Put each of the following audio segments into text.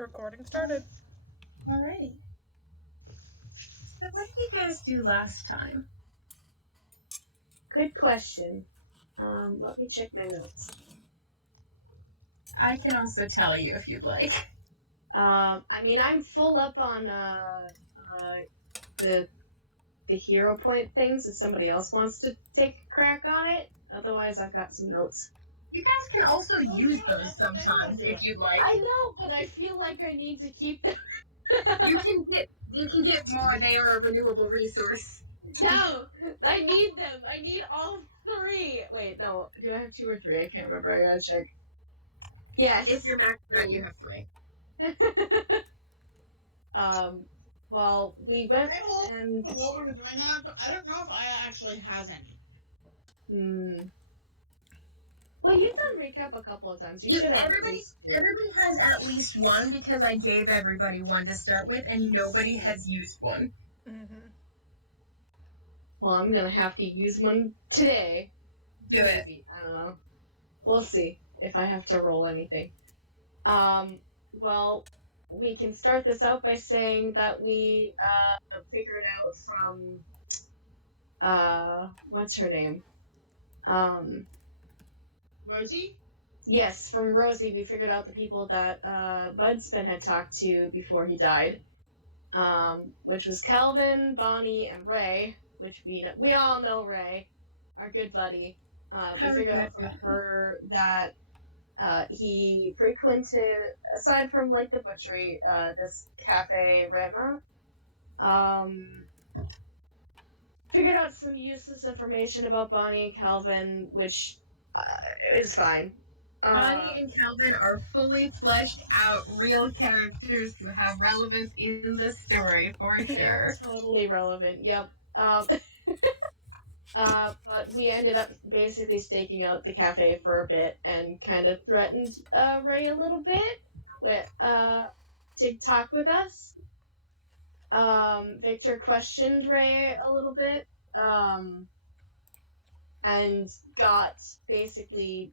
Recording started. Alrighty. So what did you guys do last time? Good question. Let me check my notes. I can also tell you if you'd like. I mean, I'm full up on the hero point things if somebody else wants to take a crack on it. Otherwise, I've got some notes. You guys can also use those sometimes if you'd like. I know, but I feel like I need to keep them. You can get more. They are a renewable resource. No, I need them. I need all three. Wait, no. Do I have 2 or 3? I can't remember. I gotta check. Yes. If you're maxed out, you have 3. Well, we went and... What we were doing that, but I don't know if I actually has any. Well, you've done recap a couple of times. Everybody has at least one because I gave everybody one to start with, and nobody has used one. Mm-hmm. Well, I'm gonna have to use one today. Do Maybe. it. I don't know. We'll see if I have to roll anything. Well, we can start this out by saying that we figured out from what's her name? Rosie? Yes, from Rosie, we figured out the people that Budspin had talked to before he died, which was Calvin, Bonnie, and Ray, which we all know Ray, our good buddy. We figured out from her that he frequented, aside from like the butchery, this Cafe Rema. Figured out some useless information about Bonnie and Calvin, which is fine. Bonnie and Calvin are fully fleshed out real characters who have relevance in the story, for sure. Totally relevant, yep. But we ended up basically staking out the cafe for a bit and kind of threatened Ray a little bit to talk with us. Victor questioned Ray a little bit and got basically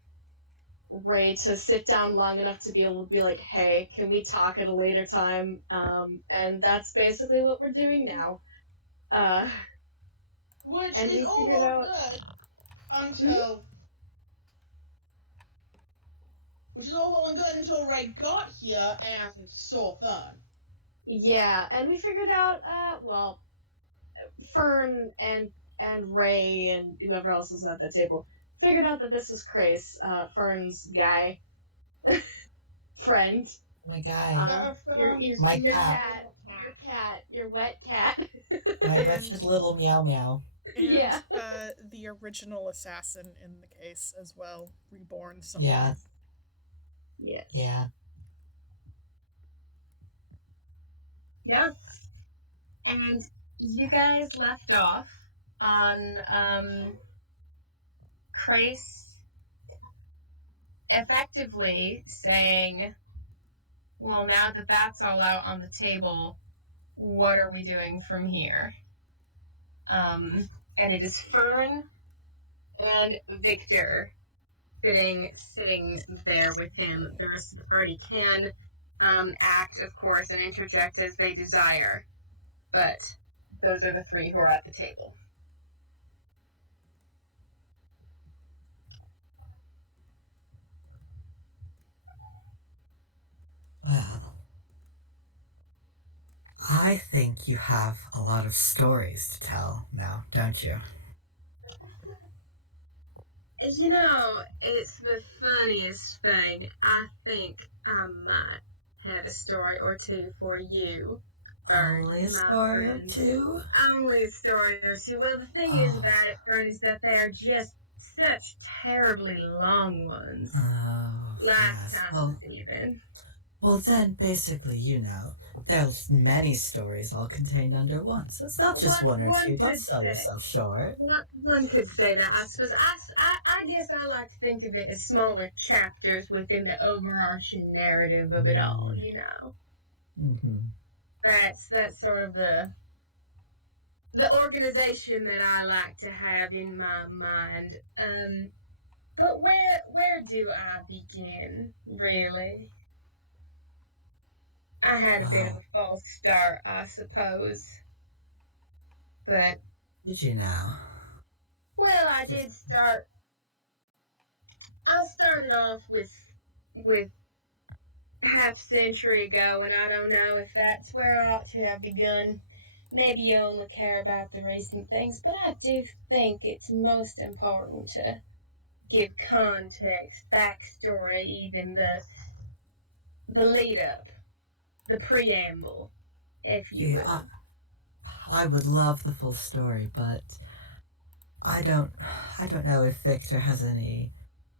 Ray to sit down long enough to be able to be like, hey, can we talk at a later time? And that's basically what we're doing now. Which and is we all figured well out... good until... Which is all well and good until Ray got here and saw Fern. Yeah, and we figured out, well, Fern and Ray and whoever else was at that table figured out that this was Crace, Fern's guy. Friend. My guy. My cat. Your cat. Your wet cat. My wretched little meow meow. And, yeah. The original assassin in the case as well. Reborn someone. Yeah. Yes. Yeah. Yeah. And you guys left off on Crace effectively saying, well, now that that's all out on the table, what are we doing from here? And it is Fern and Victor sitting there with him. The rest of the party can act, of course, and interject as they desire. But those are the 3 who are at the table. Well, I think you have a lot of stories to tell now, don't you? You know, it's the funniest thing. I think I might have a story or 2 for you. Only a story or 2? Only a story or 2. Well, the thing is about it, Fern, is that they are just such terribly long ones. Oh, Lifetimes, even. Well, then, basically, you know, there's many stories all contained under one, so it's not just one or 2. Don't sell yourself short. One could say that, I suppose. I guess I like to think of it as smaller chapters within the overarching narrative of it all, you know. Mm-hmm. That's sort of the organization that I like to have in my mind. But where do I begin, really? I had a bit of Oh, a false start, I suppose. But, did you now? well, I Just, did start. I started off with half century ago, and I don't know if that's where I ought to have begun. Maybe you only care about the recent things, but I do think it's most important to give context, backstory, even the lead up, the preamble, if you yeah, will. I would love the full story, but I don't, I don't know if Victor has any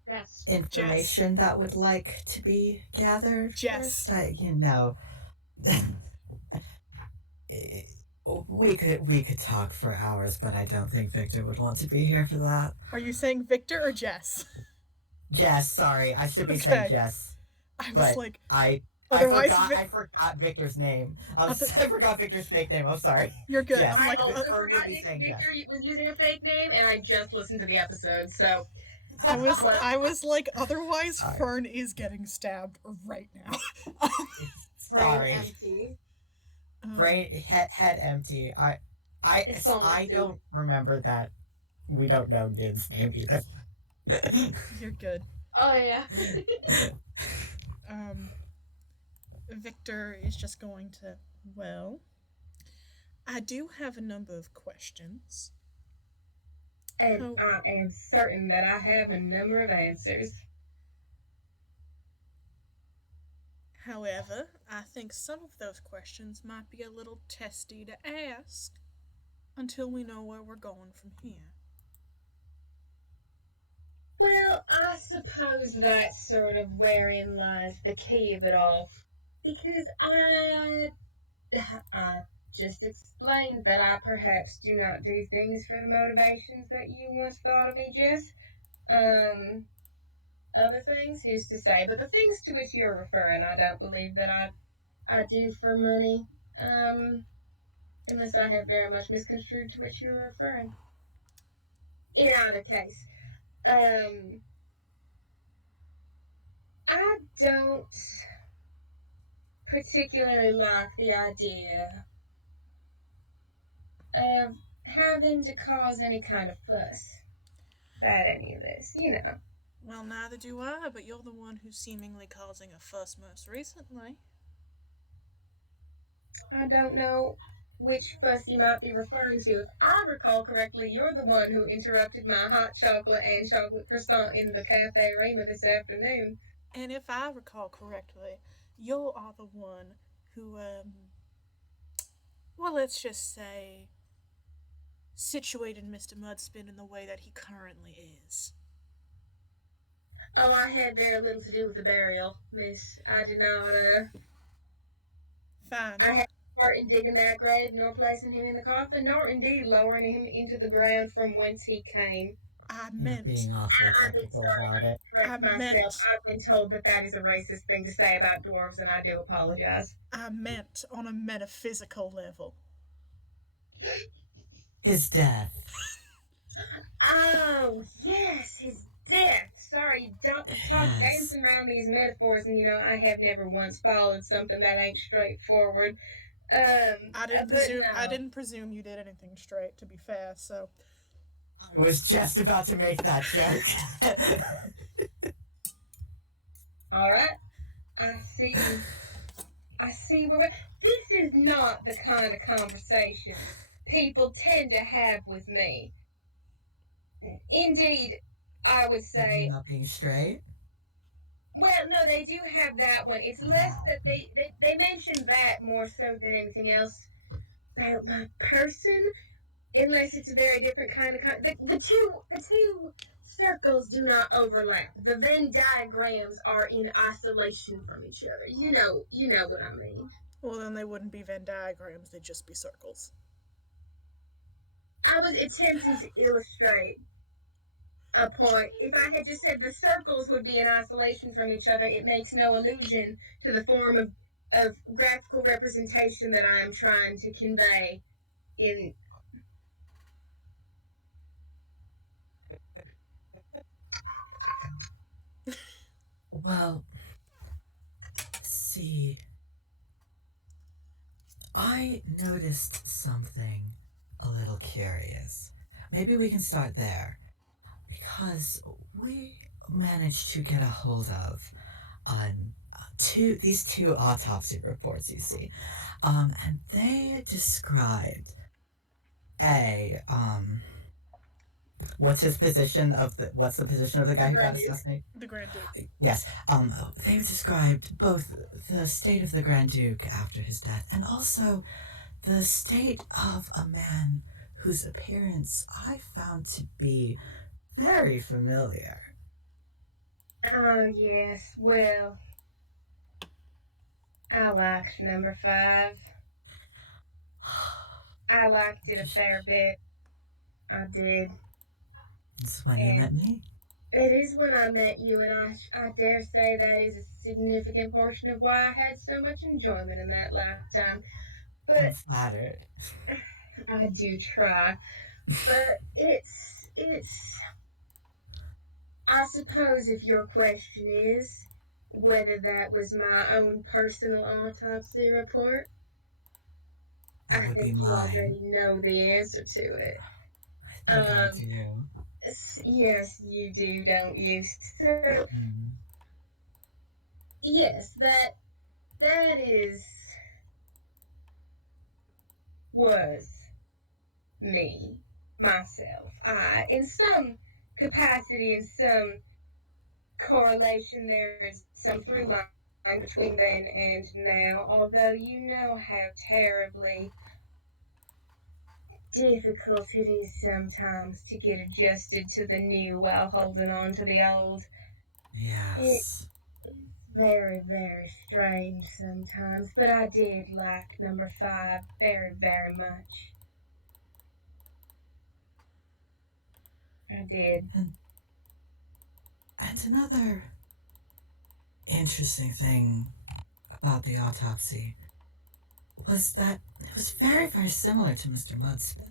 Yes. information that would like to be gathered Jess. first. We could talk for hours, but I don't think Victor would want to be here for that. Are you saying Victor or Jess? Jess, sorry, I should be Okay. saying Jess, I was but like, I otherwise, forgot Victor's name. I Other- forgot Victor's fake name. I'm sorry. you're good. Yes. I'm I like, also Victor will forgot be saying yes. Victor was using a fake name, and I just listened to the episode, so. I was like, otherwise, Sorry. Fern is getting stabbed right now. Sorry. Empty. Brain head empty. It's only I soup. don't remember that. We don't know Nid's name either. You're good. Oh yeah. Victor is just going to, well, I do have a number of questions. And Oh. I am certain that I have a number of answers. However, I think some of those questions might be a little testy to ask until we know where we're going from here. Well, I suppose that's sort of wherein lies the key of it all. Because I just explained that I perhaps do not do things for the motivations that you once thought of me, Jess. Other things, who's to say? But the things to which you're referring, I don't believe that I do for money. Unless I have very much misconstrued to which you're referring. In either case, I don't particularly like the idea of having to cause any kind of fuss about any of this, you know. Well, neither do I, but you're the one who's seemingly causing a fuss most recently. I don't know which fuss you might be referring to. If I recall correctly, you're the one who interrupted my hot chocolate and chocolate croissant in the Cafe Rima this afternoon. And if I recall correctly, you are the one who, well, let's just say, situated Mr. Mudspin in the way that he currently is. Oh, I had very little to do with the burial, miss. I did not, Fine. I had no part in digging that grave, nor placing him in the coffin, nor indeed lowering him into the ground from whence he came. I You're meant. being awfully I've been technical sorry. about it. Correct I myself. meant- I've been told that that is a racist thing to say about dwarves, and I do apologize. I meant on a metaphysical level. His death. Oh, yes, his death. Sorry, talk Yes. dancing around these metaphors, and I have never once followed something that ain't straightforward. I didn't but presume. no. I didn't presume you did anything straight. To be fair, so I was just about to make that joke. All right, I see. I see where this is not the kind of conversation people tend to have with me. Indeed, I would That you're say. not being straight. Well, no, they do have that one. It's less that they mention that more so than anything else about my person, unless it's a very different kind of the two circles do not overlap. The Venn diagrams are in isolation from each other. You know what I mean. well then they wouldn't be Venn diagrams. They'd just be circles. I was attempting to illustrate a point. If I had just said the circles would be in isolation from each other, it makes no allusion to the form of graphical representation that I am trying to convey in. Well, see, I noticed something a little curious. Maybe we can start there. Because we managed to get a hold of these two autopsy reports you see, and they described a what's the position of the guy who got assassinated? The Grand Duke. Yes. They described both the state of the Grand Duke after his death and also the state of a man whose appearance I found to be very familiar. Oh, yes. Well, I liked number 5. I liked it a fair bit. I did. It's when you And met me? it is when I met you, and I dare say that is a significant portion of why I had so much enjoyment in that lifetime. I'm But flattered. I do try. But it's. I suppose if your question is whether that was my own personal autopsy report, That I would be think you mine. already know the answer to it. I think I do. Yes, you do, don't you? So, Mm. yes, that was me, myself. In some capacity, in some correlation, there is some through line between then and now, although you know how terribly difficult it is sometimes to get adjusted to the new while holding on to the old. It's Yes. very, very strange sometimes, but I did like number 5 very, very much. I did. And another interesting thing about the autopsy was that it was very, very similar to Mr. Mudspin.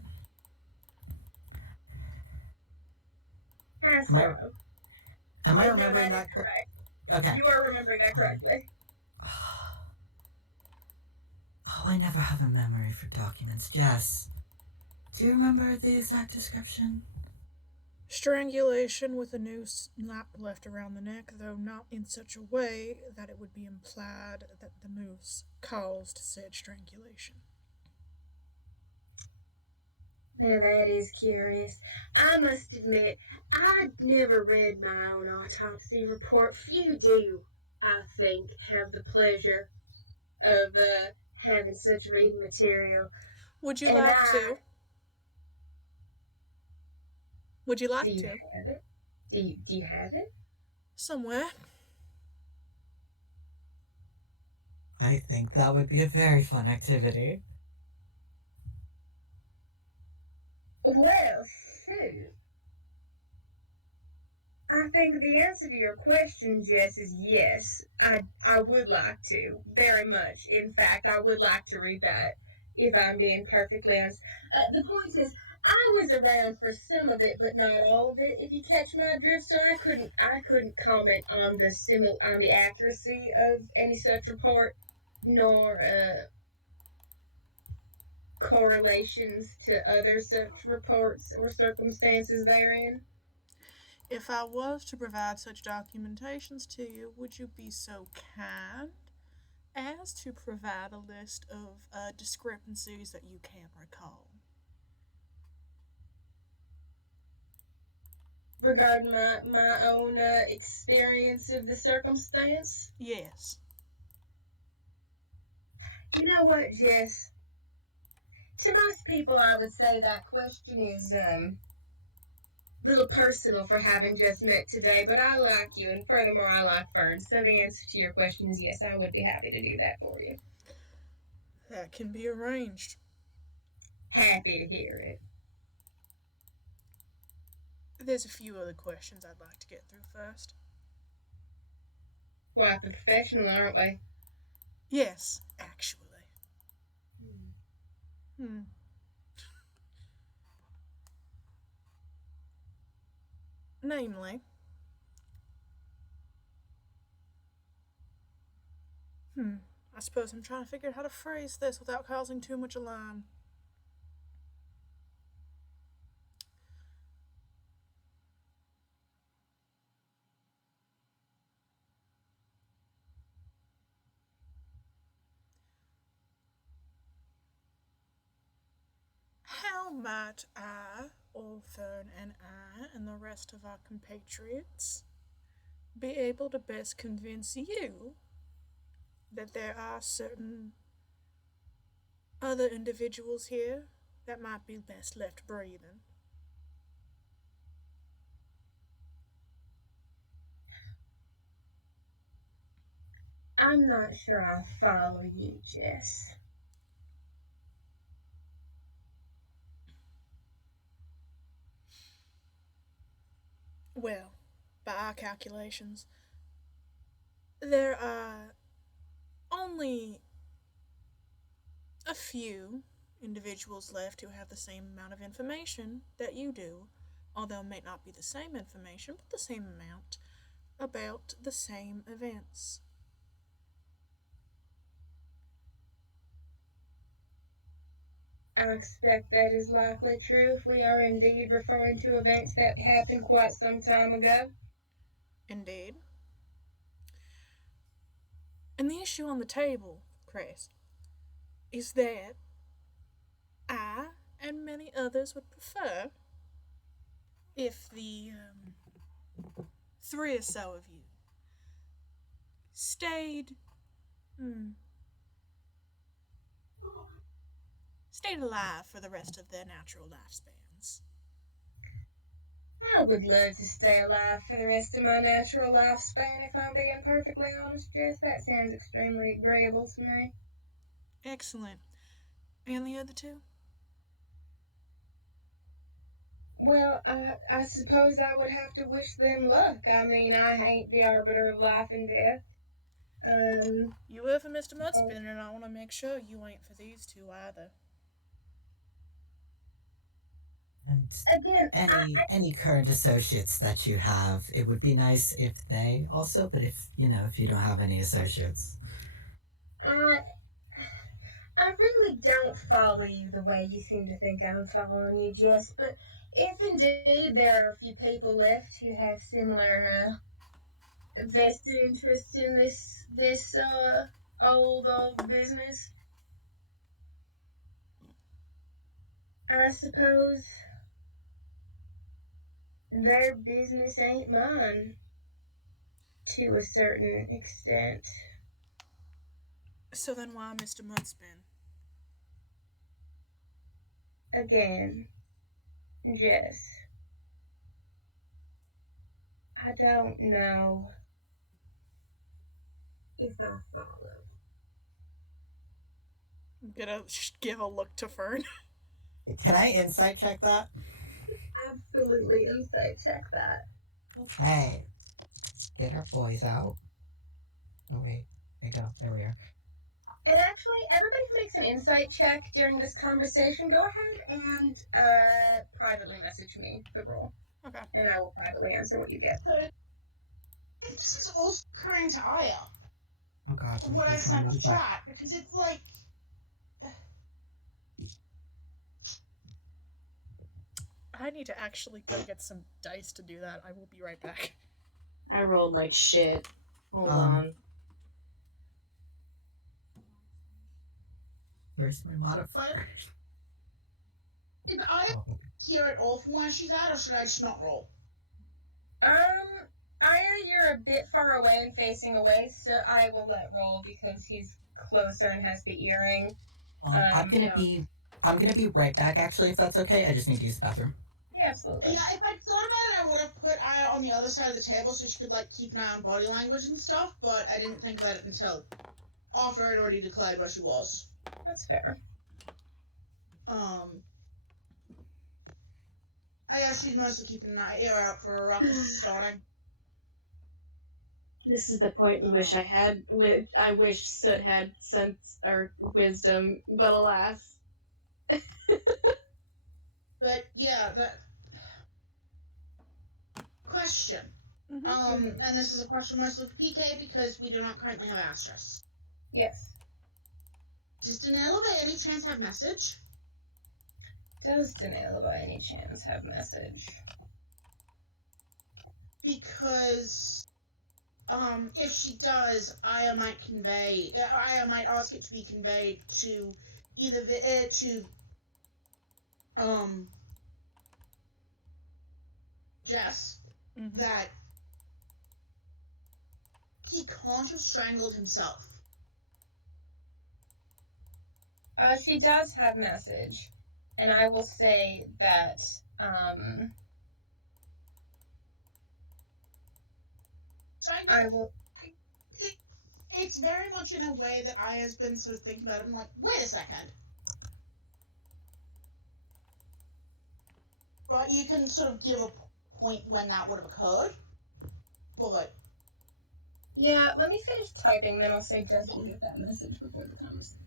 How Am I so? am I No, remembering that is that correct? correct. Okay. You are remembering that correctly. Oh, I never have a memory for documents. Jess, do you remember the exact description? Strangulation with a noose left around the neck, though not in such a way that it would be implied that the noose caused said strangulation. Now that is curious. I must admit, I'd never read my own autopsy report. Few do, I think, have the pleasure of having such reading material. Would you And like to? Would you do like you to? have it? Do you have it? Somewhere. I think that would be a very fun activity. Well, shoot. I think the answer to your question, Jess, is yes. I would like to, very much. In fact, I would like to read that, if I'm being perfectly honest. The point is, I was around for some of it, but not all of it. If you catch my drift, so I couldn't comment on the accuracy of any such report, nor correlations to other such reports or circumstances therein. If I was to provide such documentations to you, would you be so kind as to provide a list of discrepancies that you can recall? Regarding my own experience of the circumstance. Yes. You know what, Jess? To most people, I would say that question is a little personal for having just met today, but I like you, and furthermore, I like Fern. So the answer to your question is yes, I would be happy to do that for you. That can be arranged. Happy to hear it. There's a few other questions I'd like to get through first. Quite the professional, aren't we? Yes, actually. Hmm. Namely, I suppose I'm trying to figure out how to phrase this without causing too much alarm. How might I, Orthern and I, and the rest of our compatriots be able to best convince you that there are certain other individuals here that might be best left breathing? I'm not sure I follow you, Jess. Well, by our calculations, there are only a few individuals left who have the same amount of information that you do, although it may not be the same information, but the same amount about the same events. I expect that is likely true if we are indeed referring to events that happened quite some time ago. Indeed. And the issue on the table, Chris, is that I and many others would prefer if the three or so of you stayed stayed alive for the rest of their natural lifespans. I would love to stay alive for the rest of my natural lifespan, if I'm being perfectly honest, Jess. That sounds extremely agreeable to me. Excellent. And the other two? Well, I suppose I would have to wish them luck. I mean, I ain't the arbiter of life and death. You were for Mr. Mudspinner, and I want to make sure you ain't for these two either. And Again, any current associates that you have, it would be nice if they also, but if you don't have any associates. I really don't follow you the way you seem to think I'm following you, Jess, but if indeed there are a few people left who have similar vested interests in this old business, I suppose their business ain't mine to a certain extent. So then why Mr. Mudspin? Again, Jess, I don't know if I follow. I'm gonna give a look to Fern. Can I insight check that? Absolutely insight check that. Okay. Get our boys out. Oh wait, there we go. There we are. And actually, everybody who makes an insight check during this conversation, go ahead and privately message me the roll. Okay. And I will privately answer what you get. This is also occurring to Aya. Oh god. What I sent to chat, because it's like. I need to actually go get some dice to do that. I will be right back. I rolled like shit. Hold on. Where's my modifier? Did I hear it all from where she's at, or should I just not roll? Aya, you're a bit far away and facing away, so I will let roll because he's closer and has the earring. I'm gonna be right back. Actually, if that's okay, I just need to use the bathroom. Yeah, absolutely. Yeah, if I'd thought about it, I would have put Aya on the other side of the table so she could like keep an eye on body language and stuff. But I didn't think about it until after I'd already declared where she was. That's fair. I guess she's mostly keeping an ear out for a ruckus starting. This is the point in which I wish Soot had sense or wisdom, but alas. But yeah, that question. Mm-hmm. And this is a question mostly for PK because we do not currently have Astros. Yes. Does Danella by any chance have message? Does Danela by any chance have message? Because, if she does, Aya might ask it to be conveyed to either Jess, Mm-hmm. that he can't have strangled himself. She does have message, and I will say that, I will. It's very much in a way that Aya's been sort of thinking about it and like, wait a second. But you can sort of give a point when that would have occurred. But Yeah, let me finish typing, then I'll say Jess will get that message before the conversation.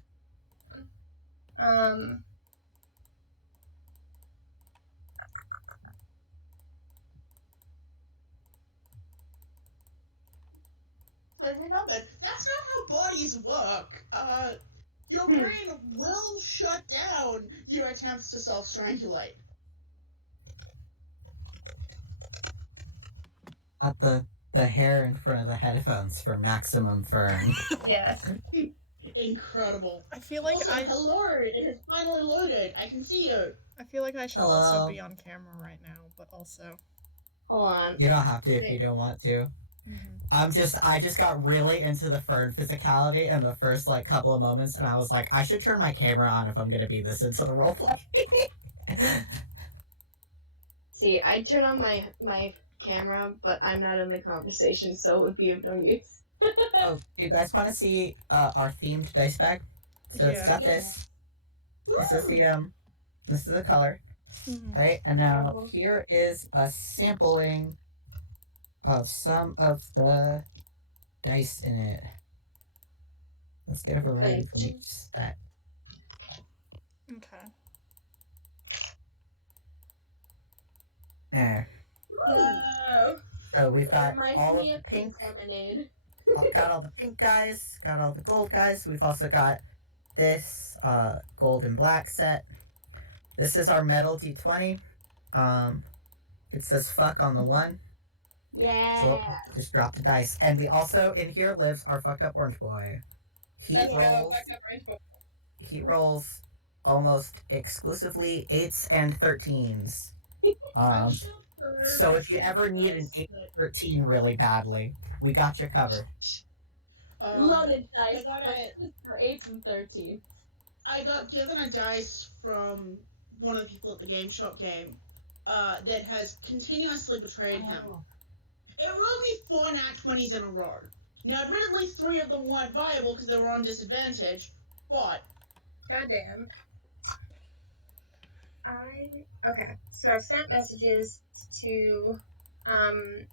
remember, that's not how bodies work. Your brain will shut down your attempts to self-strangulate. Got the hair in front of the headphones for maximum fern. Yes. Incredible. I feel like Also, hello, it has finally loaded. I can see you. I feel like I should Hello. also be on camera right now, but also. Hold on. You don't have to if you don't want to. Mm-hmm. I just got really into the fern physicality in the first like couple of moments, and I was like, I should turn my camera on if I'm gonna be this into the roleplay. See, I turn on my camera, but I'm not in the conversation, so it would be of no use. Oh, you guys want to see our themed dice bag? So it's got this. This is this is the color, Mm-hmm. right? And now here is a sampling of some of the dice in it. Let's get a variety from each set. Okay. There. No. So we've got Reminds all of me the of pink. lemonade. Got all the pink guys. Got all the gold guys. We've also got this gold and black set. This is our metal D20. It says fuck on the one. Yeah. So just drop the dice. And we also, in here lives our fucked up orange boy. He rolls almost exclusively 8s and 13s. So if you ever need an 8-13 really badly, we got you covered. Loaded dice I got it. for 8s and 13. I got given a dice from one of the people at the game shop game that has continuously betrayed him. It rolled me 4 nat 20s in a row. Now, admittedly, 3 of them weren't viable because they were on disadvantage, but... Goddamn. Okay, so I've sent messages to, Fern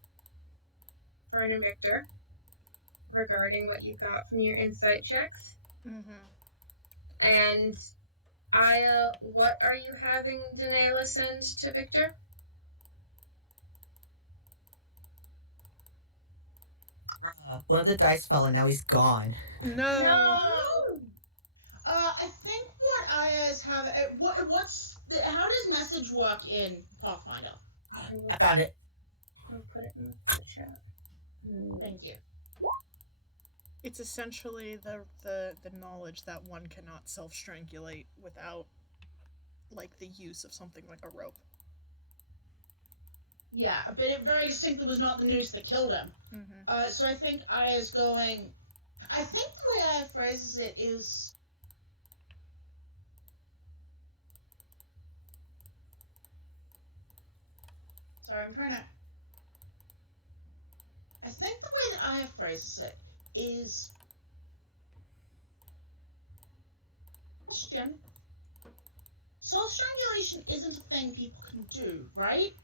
and Victor regarding what you got from your insight checks. Mm-hmm. And Aya, what are you having Danela send to Victor? One of the dice fell and now he's gone. No. I think what Aya's have... how does message work in Pathfinder? I found it. I'll put it in the chat. Thank you. It's essentially the knowledge that one cannot self-strangulate without, like, the use of something like a rope. Yeah, but it very distinctly was not the noose that killed him. Mm-hmm. So I think Aya's going... I think the way Aya phrases it is... Sorry, I'm trying to... I think the way that Aya phrases it is... Question. Self-strangulation isn't a thing people can do, right?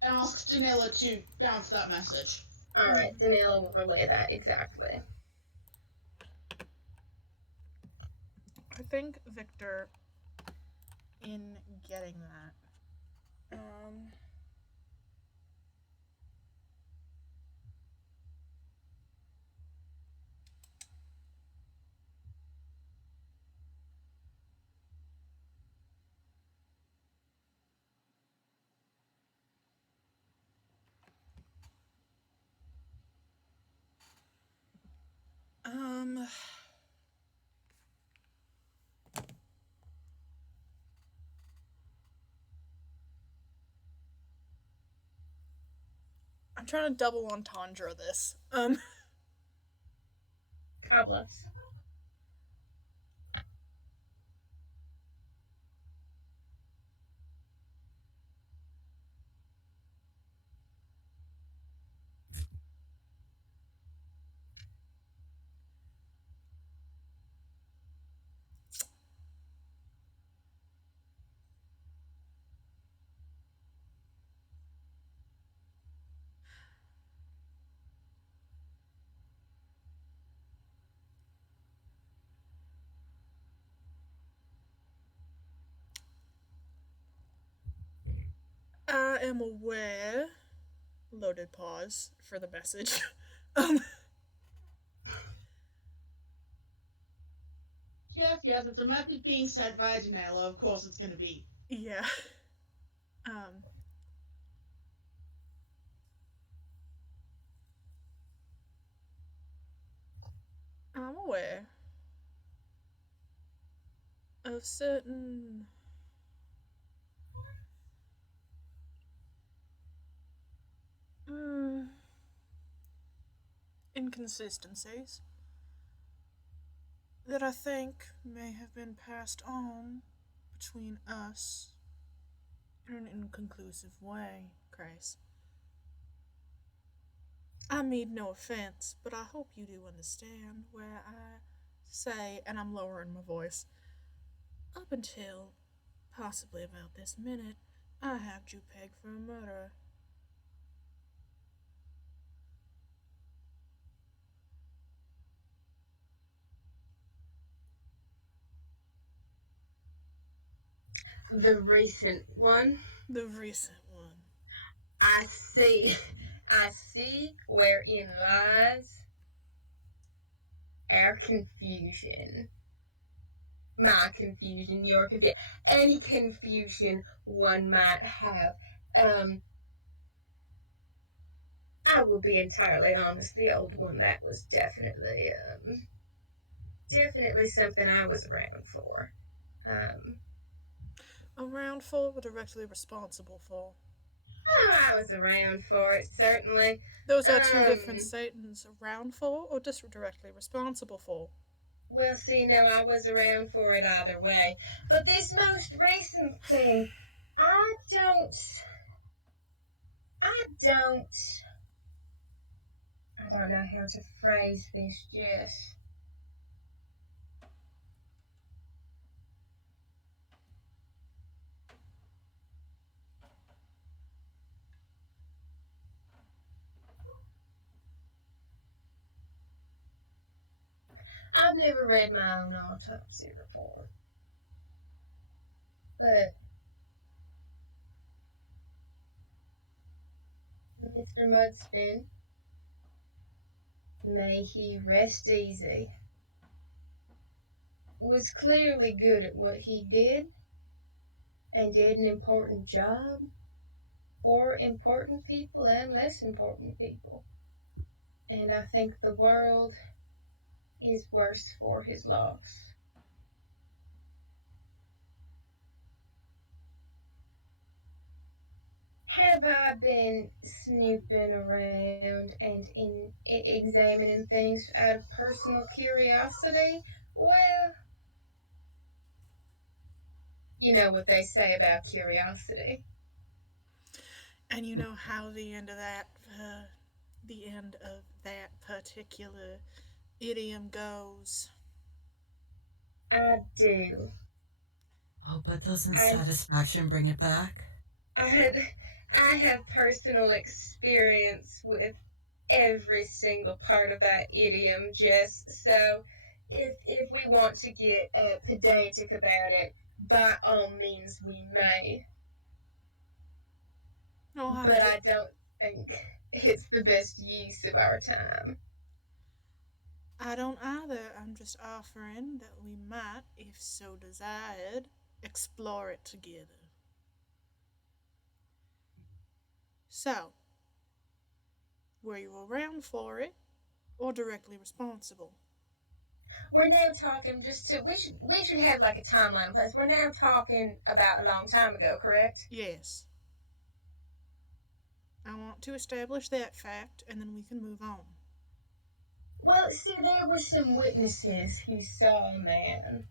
And asks Danila to bounce that message. Alright, Danela will relay that exactly. I think Victor, in getting that, Um, I'm trying to double entendre this. Cobblers. I am aware. Loaded pause for the message. um, Yes, if the message being sent via Janela, of course it's gonna be. yeah. Um, I'm aware of certain mm, inconsistencies that I think may have been passed on between us in an inconclusive way, Grace. I mean no offense, but I hope you do understand where I say, and I'm lowering my voice, up until possibly about this minute, I have you pegged for a murderer. The recent one. The recent one. I see. I see wherein lies our confusion. My confusion, your confusion, any confusion one might have. Um, I will be entirely honest. The old one, that was definitely something I was around for. Um, Around for or directly responsible for? oh, I was around for it, certainly. Those are two different Um, statements. Around for or just directly responsible for? well, see, no, I was around for it either way. But this most recent thing, I don't, I don't, I don't know how to phrase this just. I've never read my own autopsy report, but Mr. Mudspin, may he rest easy, was clearly good at what he did and did an important job for important people and less important people. And I think the world is worse for his loss. Have I been snooping around and examining things out of personal curiosity? Well, you know what they say about curiosity. And you know how the end of that particular idiom goes. I do. Oh, but doesn't I, satisfaction bring it back? I, I have personal experience with every single part of that idiom, Jess. So if we want to get pedantic about it, by all means we may. Oh, But I don't think it's the best use of our time. I don't either. I'm just offering that we might, if so desired, explore it together. So, were you around for it or directly responsible? We're now talking we should have like a timeline place. We're now talking about a long time ago, correct? Yes. I want to establish that fact, and then we can move on. Well, see, there were some witnesses who saw a man.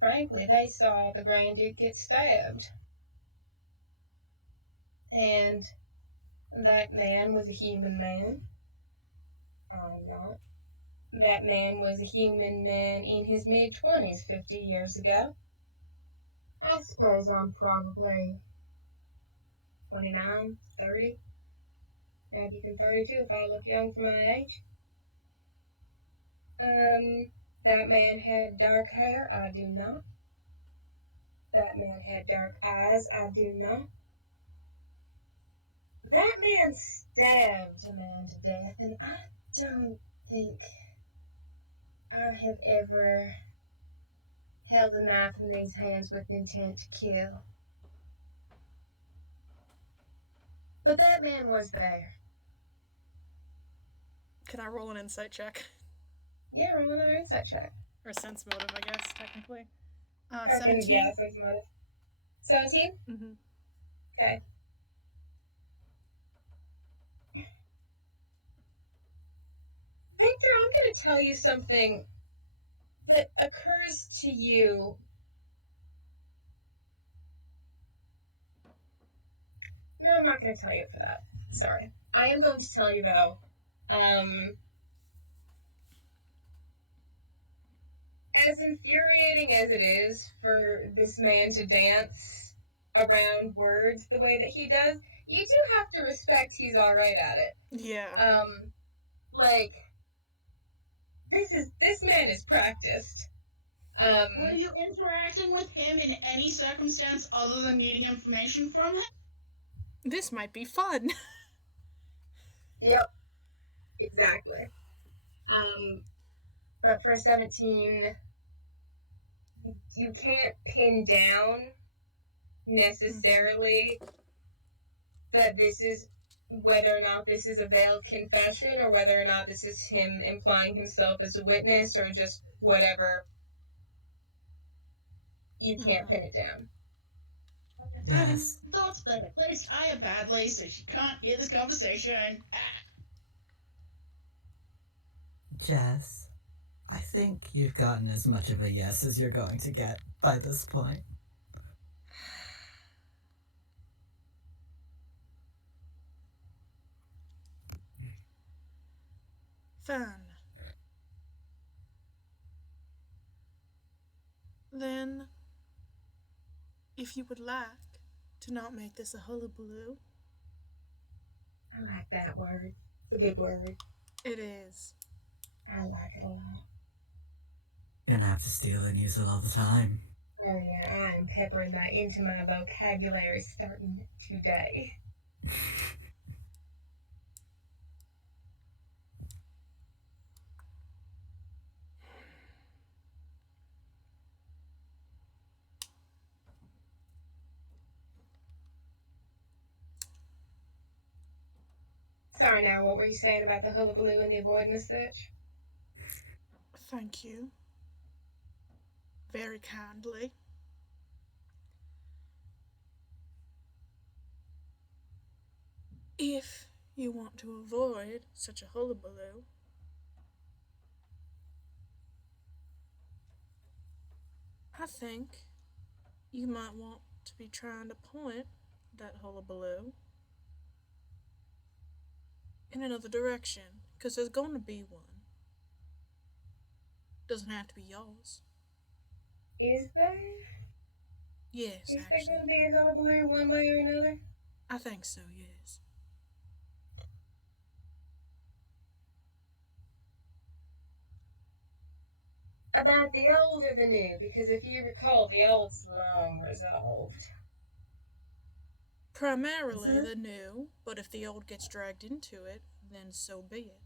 Frankly, they saw the Grand Duke get stabbed. And that man was a human man. I'm not. That man was a human man in his mid-20s 50 years ago. I suppose I'm probably 29, 30. Maybe even 32 if I look young for my age. That man had dark hair. I do not. That man had dark eyes. I do not. That man stabbed a man to death, and I don't think I have ever held a knife in these hands with intent to kill. But that man was there. Can I roll an insight check? Yeah, roll another insight check. Or sense motive, I guess, technically. Okay, 17? yeah, sense motive. 17? Mm-hmm. Okay. Victor, I'm going to tell you something that occurs to you. No, I'm not going to tell you for that. Sorry. I am going to tell you, though. As infuriating as it is for this man to dance around words the way that he does, you do have to respect he's all right at it. Yeah. Like, this man is practiced. Were you interacting with him in any circumstance other than needing information from him? This might be fun. Yep, exactly. But for 17, you can't pin down necessarily that this is whether or not this is a veiled confession or whether or not this is him implying himself as a witness or just whatever. You can't pin it down. Yes. Thoughts that are placed Aya badly, so she can't hear this conversation. Jess, I think you've gotten as much of a yes as you're going to get by this point. Fun. Then, if you would like to not make this a hullabaloo. I like that word. It's a good word. It is. I like it a lot. You're gonna have to steal and use it all the time. Oh yeah, I am peppering that into my vocabulary starting today. Sorry now, what were you saying about the hullabaloo and the avoidance search? Thank you. Very kindly. If you want to avoid such a hullabaloo, I think you might want to be trying to point that hullabaloo in another direction, because there's going to be one. Doesn't have to be yours. Is there? Yes, Is there actually. going to be a hullabaloo one way or another? I think so, yes. About the old or the new? Because if you recall, the old's long resolved. Primarily the new, but if the old gets dragged into it, then so be it.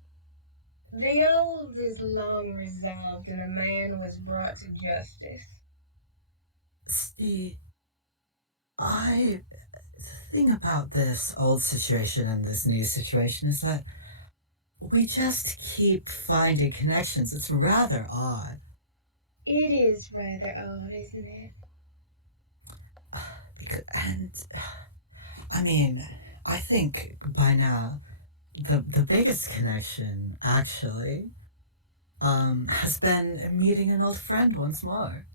The old is long resolved and a man was brought to justice. See, the thing about this old situation and this new situation is that We just keep finding connections. It's rather odd. It is rather odd, isn't it? And I mean, I think by now the biggest connection actually has been meeting an old friend once more.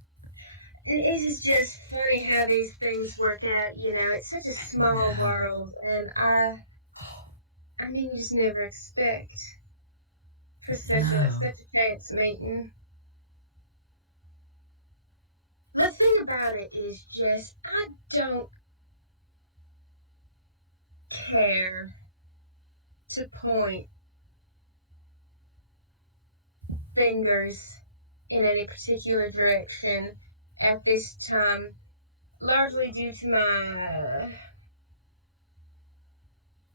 And it is just funny how these things work out, you know. It's such a small Yeah. world, and I mean, you just never expect for No. such a chance meeting. The thing about it is just I don't care to point fingers in any particular direction at this time, largely due to my.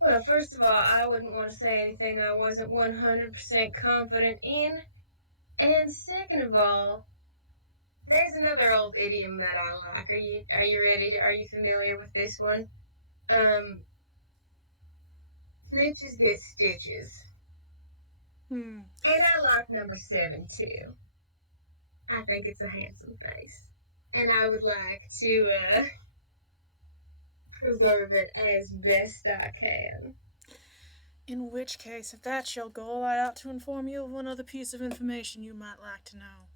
Well, first of all, I wouldn't want to say anything I wasn't 100% confident in. And second of all, there's another old idiom that I like. Are you ready? Are you familiar with this one? Um, snitches get stitches. Hmm. And I like number 7 too. I think it's a handsome face. And I would like to preserve it as best I can. In which case, if that's your goal, I ought to inform you of one other piece of information you might like to know.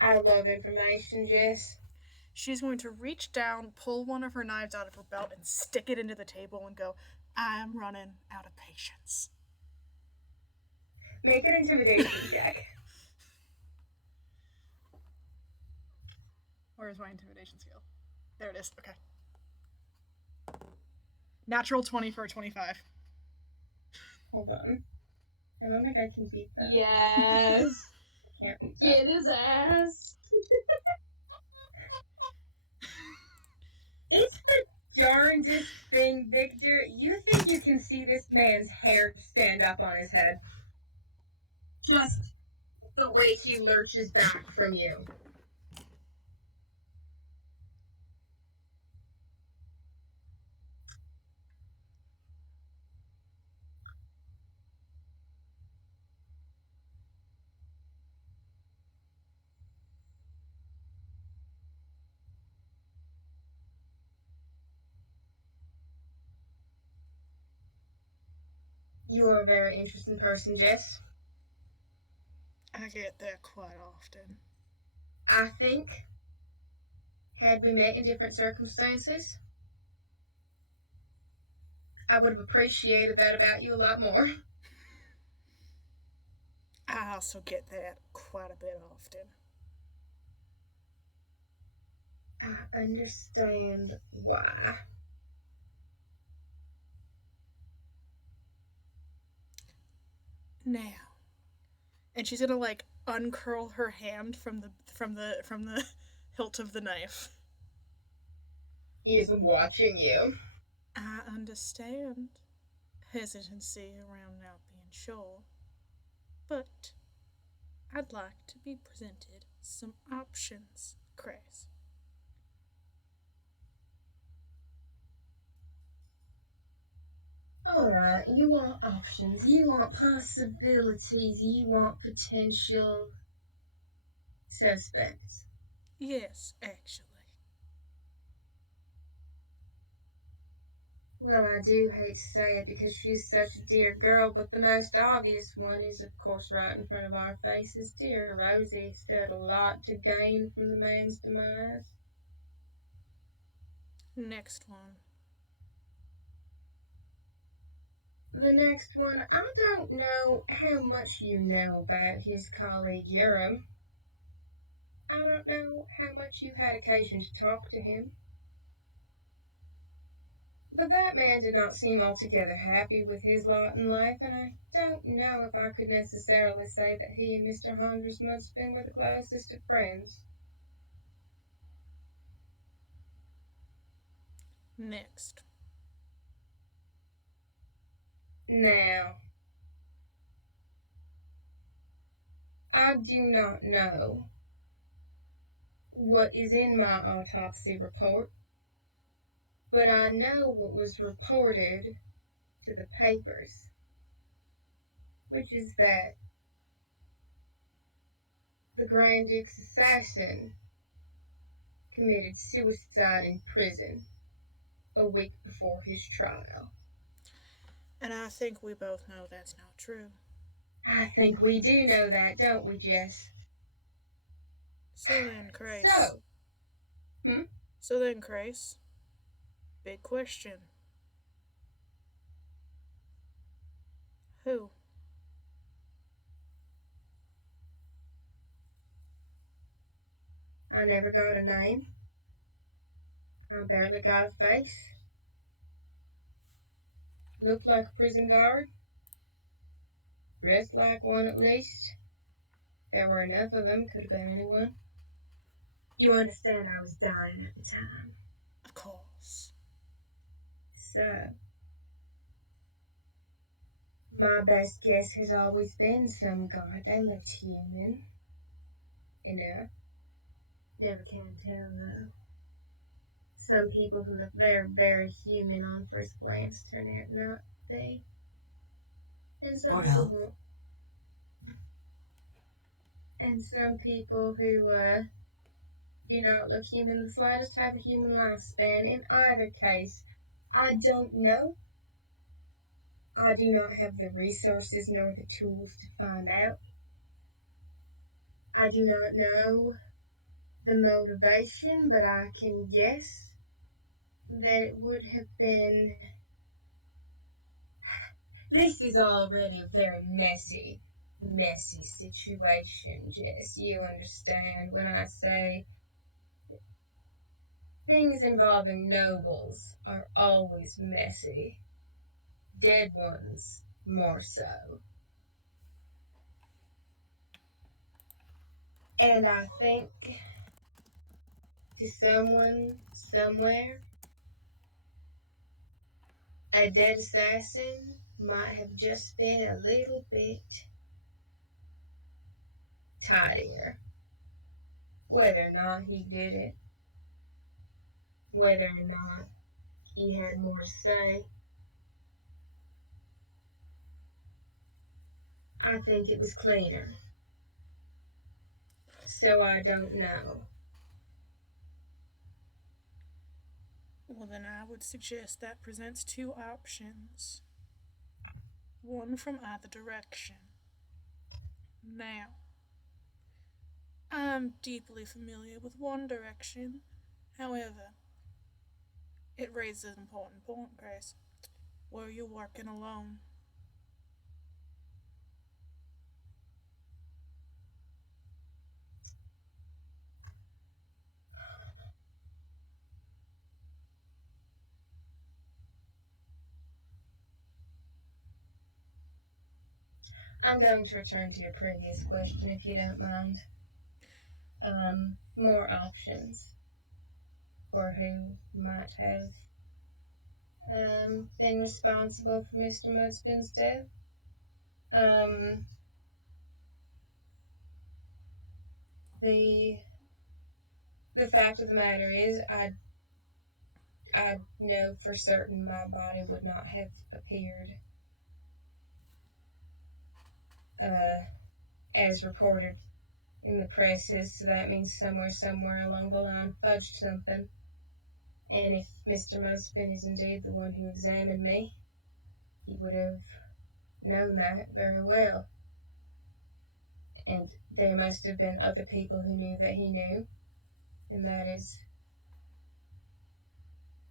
I love information, Jess. She's going to reach down, pull one of her knives out of her belt, and stick it into the table and go, I am running out of patience. Make an intimidation check. Where's my intimidation skill? There it is. Okay. Natural 20 for a 25. Hold on. I don't think I can beat that. Yes. Can't beat that. Get his ass. It's the darndest thing, Victor. You think you can see this man's hair stand up on his head? Just the way he lurches back from you. You are a very interesting person, Jess. I get that quite often. I think, had we met in different circumstances, I would have appreciated that about you a lot more. I also get that quite a bit often. I understand why. Now, and she's gonna like uncurl her hand from the hilt of the knife. He is watching you. I understand hesitancy around not being sure, but I'd like to be presented some options, Chris. Alright, you want options, you want possibilities, you want potential suspects. Yes, actually. Well, I do hate to say it because she's such a dear girl, but the most obvious one is, of course, right in front of our faces. Dear Rosie stood a lot to gain from the man's demise. Next one. The next one, I don't know how much you know about his colleague Urim. I don't know how much you had occasion to talk to him. But that man did not seem altogether happy with his lot in life, and I don't know if I could necessarily say that he and Mr. Honders Mudspen were the closest of friends. Next. Now, I do not know what is in my autopsy report, but I know what was reported to the papers. which is that the Grand Duke's assassin committed suicide in prison a week before his trial. And I think we both know that's not true. I think we do know that, don't we, Jess? So then, Grace. So, So then, Grace. Big question. Who? I never got a name. I barely got a face. Looked like a prison guard. Dressed like one at least. There were enough of them, could have been anyone. You understand I was dying at the time. Of course. So, my best guess has always been some guard that looked human. Enough. Never can tell, though. Some people who look very, very human on first glance turn out not to be. And some people who... And some people who, do not look human the slightest, have a human lifespan. In either case, I don't know. I do not have the resources nor the tools to find out. I do not know the motivation, but I can guess that it would have been... This is already a very messy situation, Jess. You understand when I say things involving nobles are always messy. Dead ones more so. And I think to someone somewhere, a dead assassin might have just been a little bit tidier. Whether or not he did it, whether or not he had more to say, I think it was cleaner. So I don't know. Well, then I would suggest that presents two options. One from either direction. Now, I'm deeply familiar with one direction. However, it raises an important point, Grace. Were you working alone? I'm going to return to your previous question if you don't mind. More options for who might have been responsible for Mr. Mudspin's death. The fact of the matter is, I know for certain my body would not have appeared as reported in the presses, so that means somewhere along the line fudged something. And if Mr. Mudspin is indeed the one who examined me, he would have known that very well. And there must have been other people who knew that he knew, and that is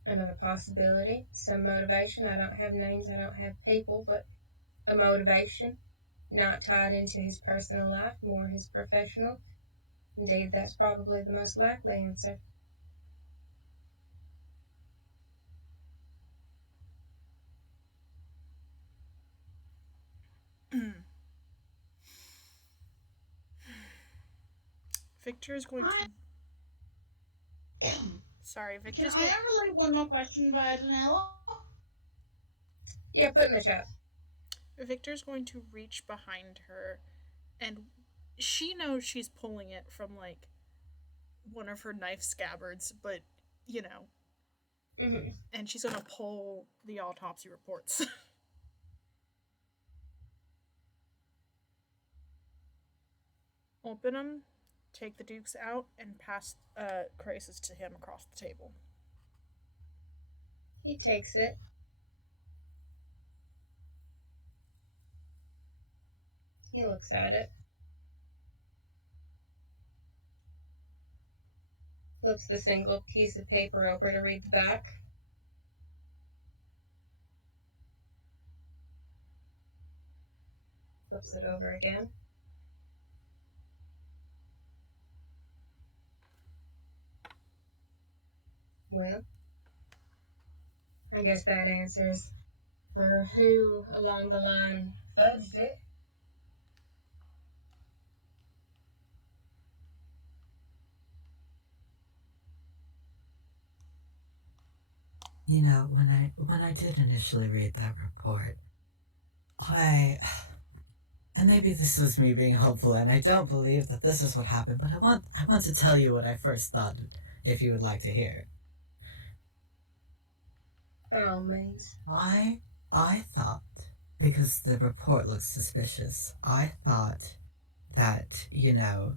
another possibility. Some motivation. I don't have names, I don't have people, but a motivation not tied into his personal life, more his professional. Indeed, that's probably the most likely answer. Victor is going to. Sorry, Victor's Can I relate one more question via Danella? Yeah, put in the chat. Victor's going to reach behind her, and she knows she's pulling it from, like, one of her knife scabbards, but, you know. Mm-hmm. And she's going to pull the autopsy reports. open them, take the dukes out, and pass crisis to him across the table. He takes it. He looks at it. Flips the single piece of paper over to read the back. Flips it over again. Well, I guess that answers for who along the line fudged it. You know, when I did initially read that report, and maybe this was me being hopeful, and I don't believe that this is what happened, but I want to tell you what I first thought, if you would like to hear. Oh, mate. I thought, because the report looks suspicious, I thought that, you know,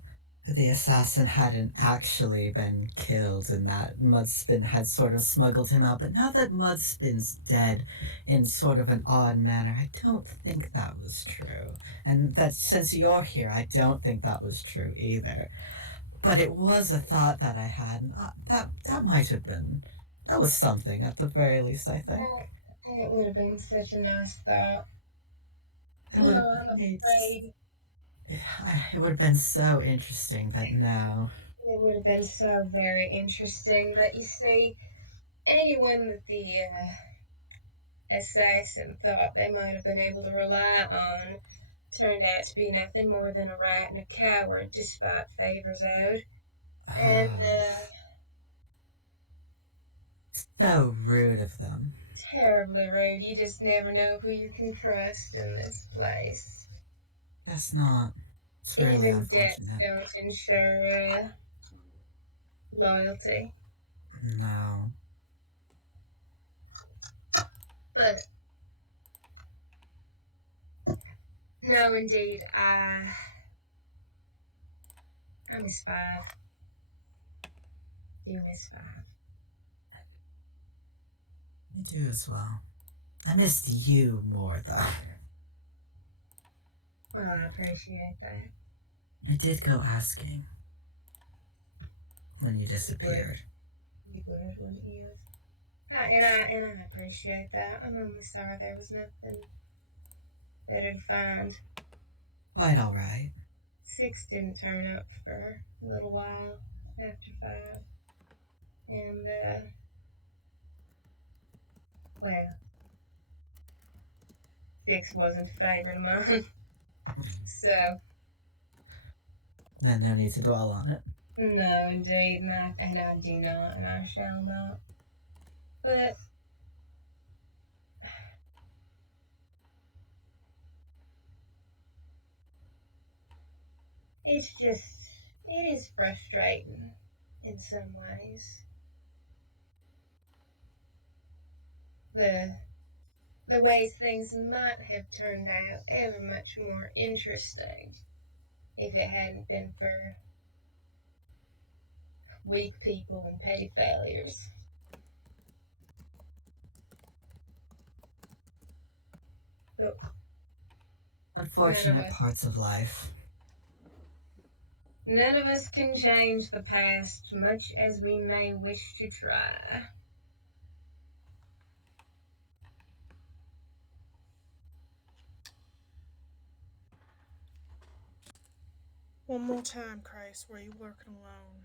the assassin hadn't actually been killed and that Mudspin had sort of smuggled him out. But now that Mudspin's dead in sort of an odd manner, I don't think that was true. And that since you're here, I don't think that was true either. But it was a thought that I had, and that might have been. That was something, at the very least, I think. It would have been such a nice thought. It would have I'm afraid. It would have been so interesting, but no. It would have been so very interesting. But you see, anyone that the assassin thought they might have been able to rely on turned out to be nothing more than a rat and a coward, despite favors owed. And, So rude of them. terribly rude. You just never know who you can trust in this place. That's not. It's really Even debts unfortunate. don't ensure loyalty. No. But no, indeed, I miss Five. You miss Five. I do as well. I missed you more, though. Well, I appreciate that. I did go asking when you disappeared. You would, wouldn't you? And I appreciate that. I'm only sorry there was nothing better to find. Quite alright. 6 didn't turn up for a little while after 5. And, well, 6 wasn't a favorite of mine. So, Then no need to dwell on it. no, indeed, and I do not, and I shall not. But it's just, it is frustrating in some ways. The ways things might have turned out ever much more interesting if it hadn't been for weak people and petty failures. But Unfortunate parts of life. none of us can change the past, much as we may wish to try. One more time, Christ, were you working alone?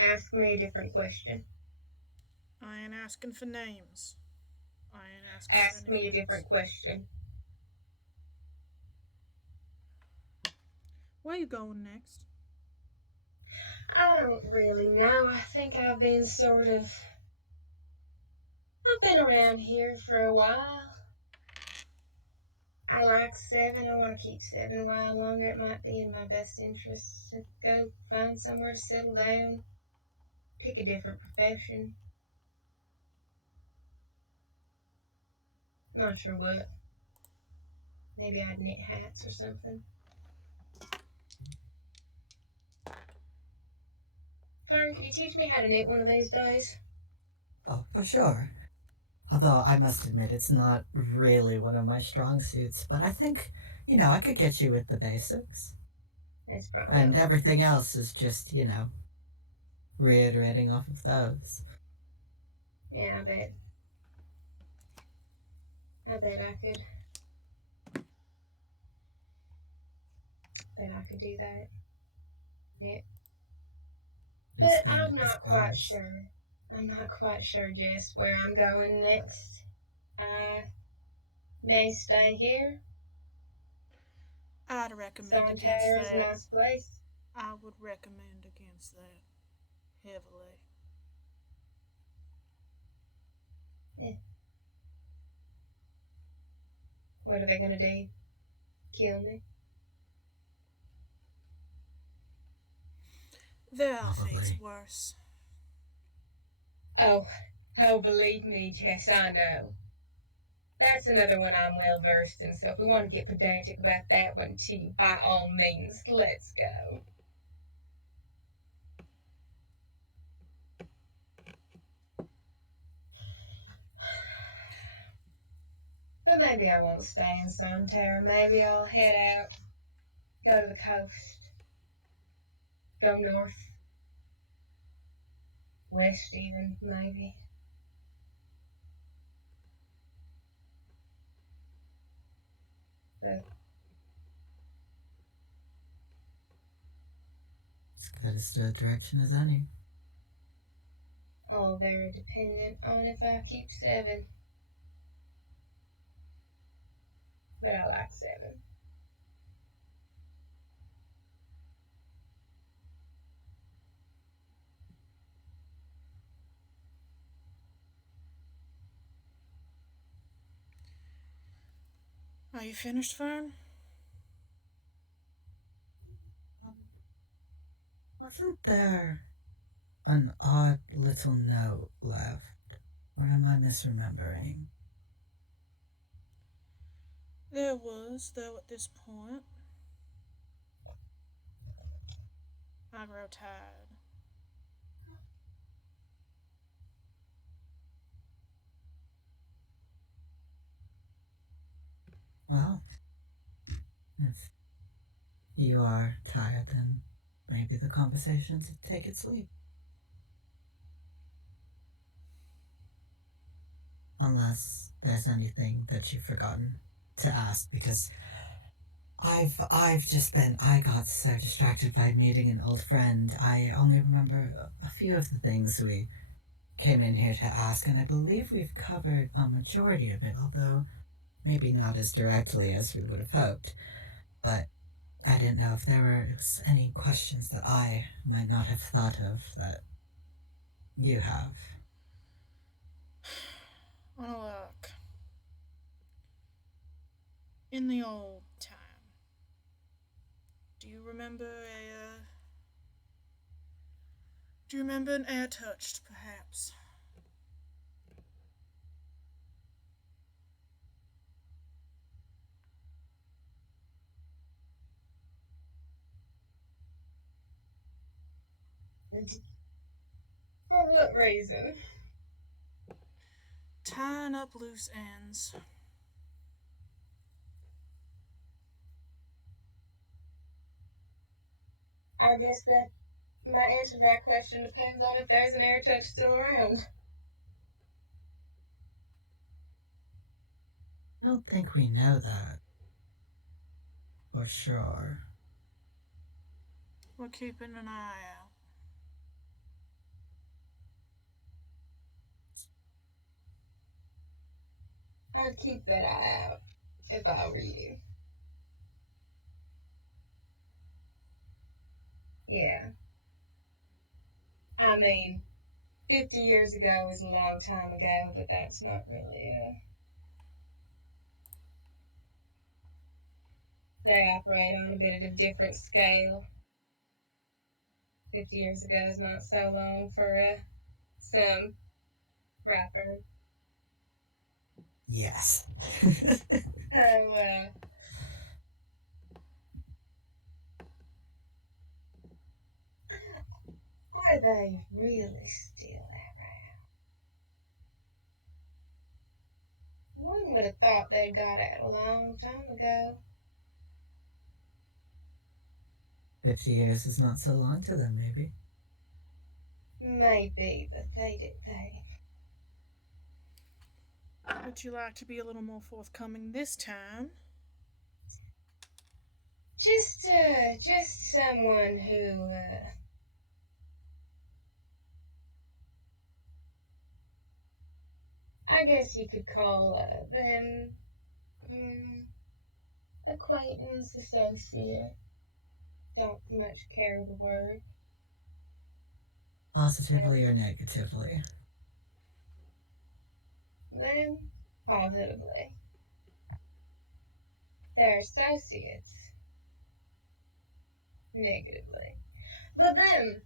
Ask me a different question. I ain't asking for names. I ain't asking Ask for me a anything different else. question. Where you going next? I don't really know. I think I've been around here for a while. I like 7. I want to keep 7 a while longer. It might be in my best interest to go find somewhere to settle down, pick a different profession. Not sure what. Maybe I'd knit hats or something. Fern, could you teach me how to knit one of these days? Oh, for sure. Although I must admit, it's not really one of my strong suits, but I think, I could get you with the basics. It's probably And not. everything else is just, reiterating off of those. Yeah, I bet. I bet I could. Bet I could do that. Knit. But I'm not quite sure. I'm not quite sure just where I'm going next. I may stay here. I'd recommend against Santerre is a that. nice place. I would recommend against that heavily. What are they gonna do? Kill me? There are Probably. things worse. Oh, believe me, Jess, I know. That's another one I'm well versed in, so if we want to get pedantic about that one too, by all means, let's go. But maybe I won't stay in Santerre. Maybe I'll head out, go to the coast, go north, west even, maybe. But As good as the direction as any. all very dependent on if I keep 7. But I like 7. Are you finished, Fern? Wasn't there an odd little note left? Or am I misremembering? There was, though at this point, I grow tired. Well, if you are tired, then maybe the conversation should take its leave. Unless there's anything that you've forgotten to ask, because I got so distracted by meeting an old friend. I only remember a few of the things we came in here to ask, and I believe we've covered a majority of it, although maybe not as directly as we would have hoped. But I didn't know if there were any questions that I might not have thought of that you have. Well, look. In the old time, do you remember do you remember an air touched, perhaps? For what reason? Tying up loose ends. I guess that my answer to that question depends on if there's an air touch still around. I don't think we know that for sure. We're keeping an eye out. I'd keep that eye out if I were you. Yeah. I mean, 50 years ago is a long time ago, but that's not really. They operate on a bit of a different scale. 50 years ago is not so long for some rapper. Yes. Oh, are they really still around? One would have thought they'd got out a long time ago. 50 years is not so long to them, maybe. Maybe, but they. Would you like to be a little more forthcoming this time? Just someone who, I guess you could call them, acquaintance, associate. Don't much carry the word. Positively or negatively? Them, positively. They're associates, negatively. But them,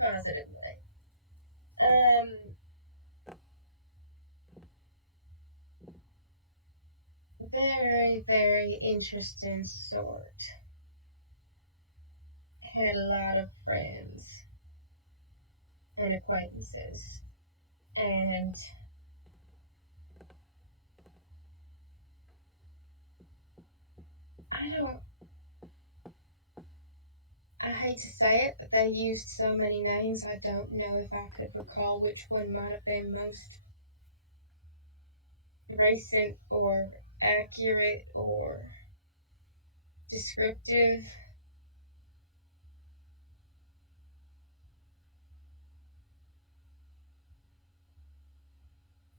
positively. Um, very, very interesting sort. Had a lot of friends and acquaintances. And I don't, I hate to say it, but they used so many names, I don't know if I could recall which one might have been most recent or accurate or descriptive.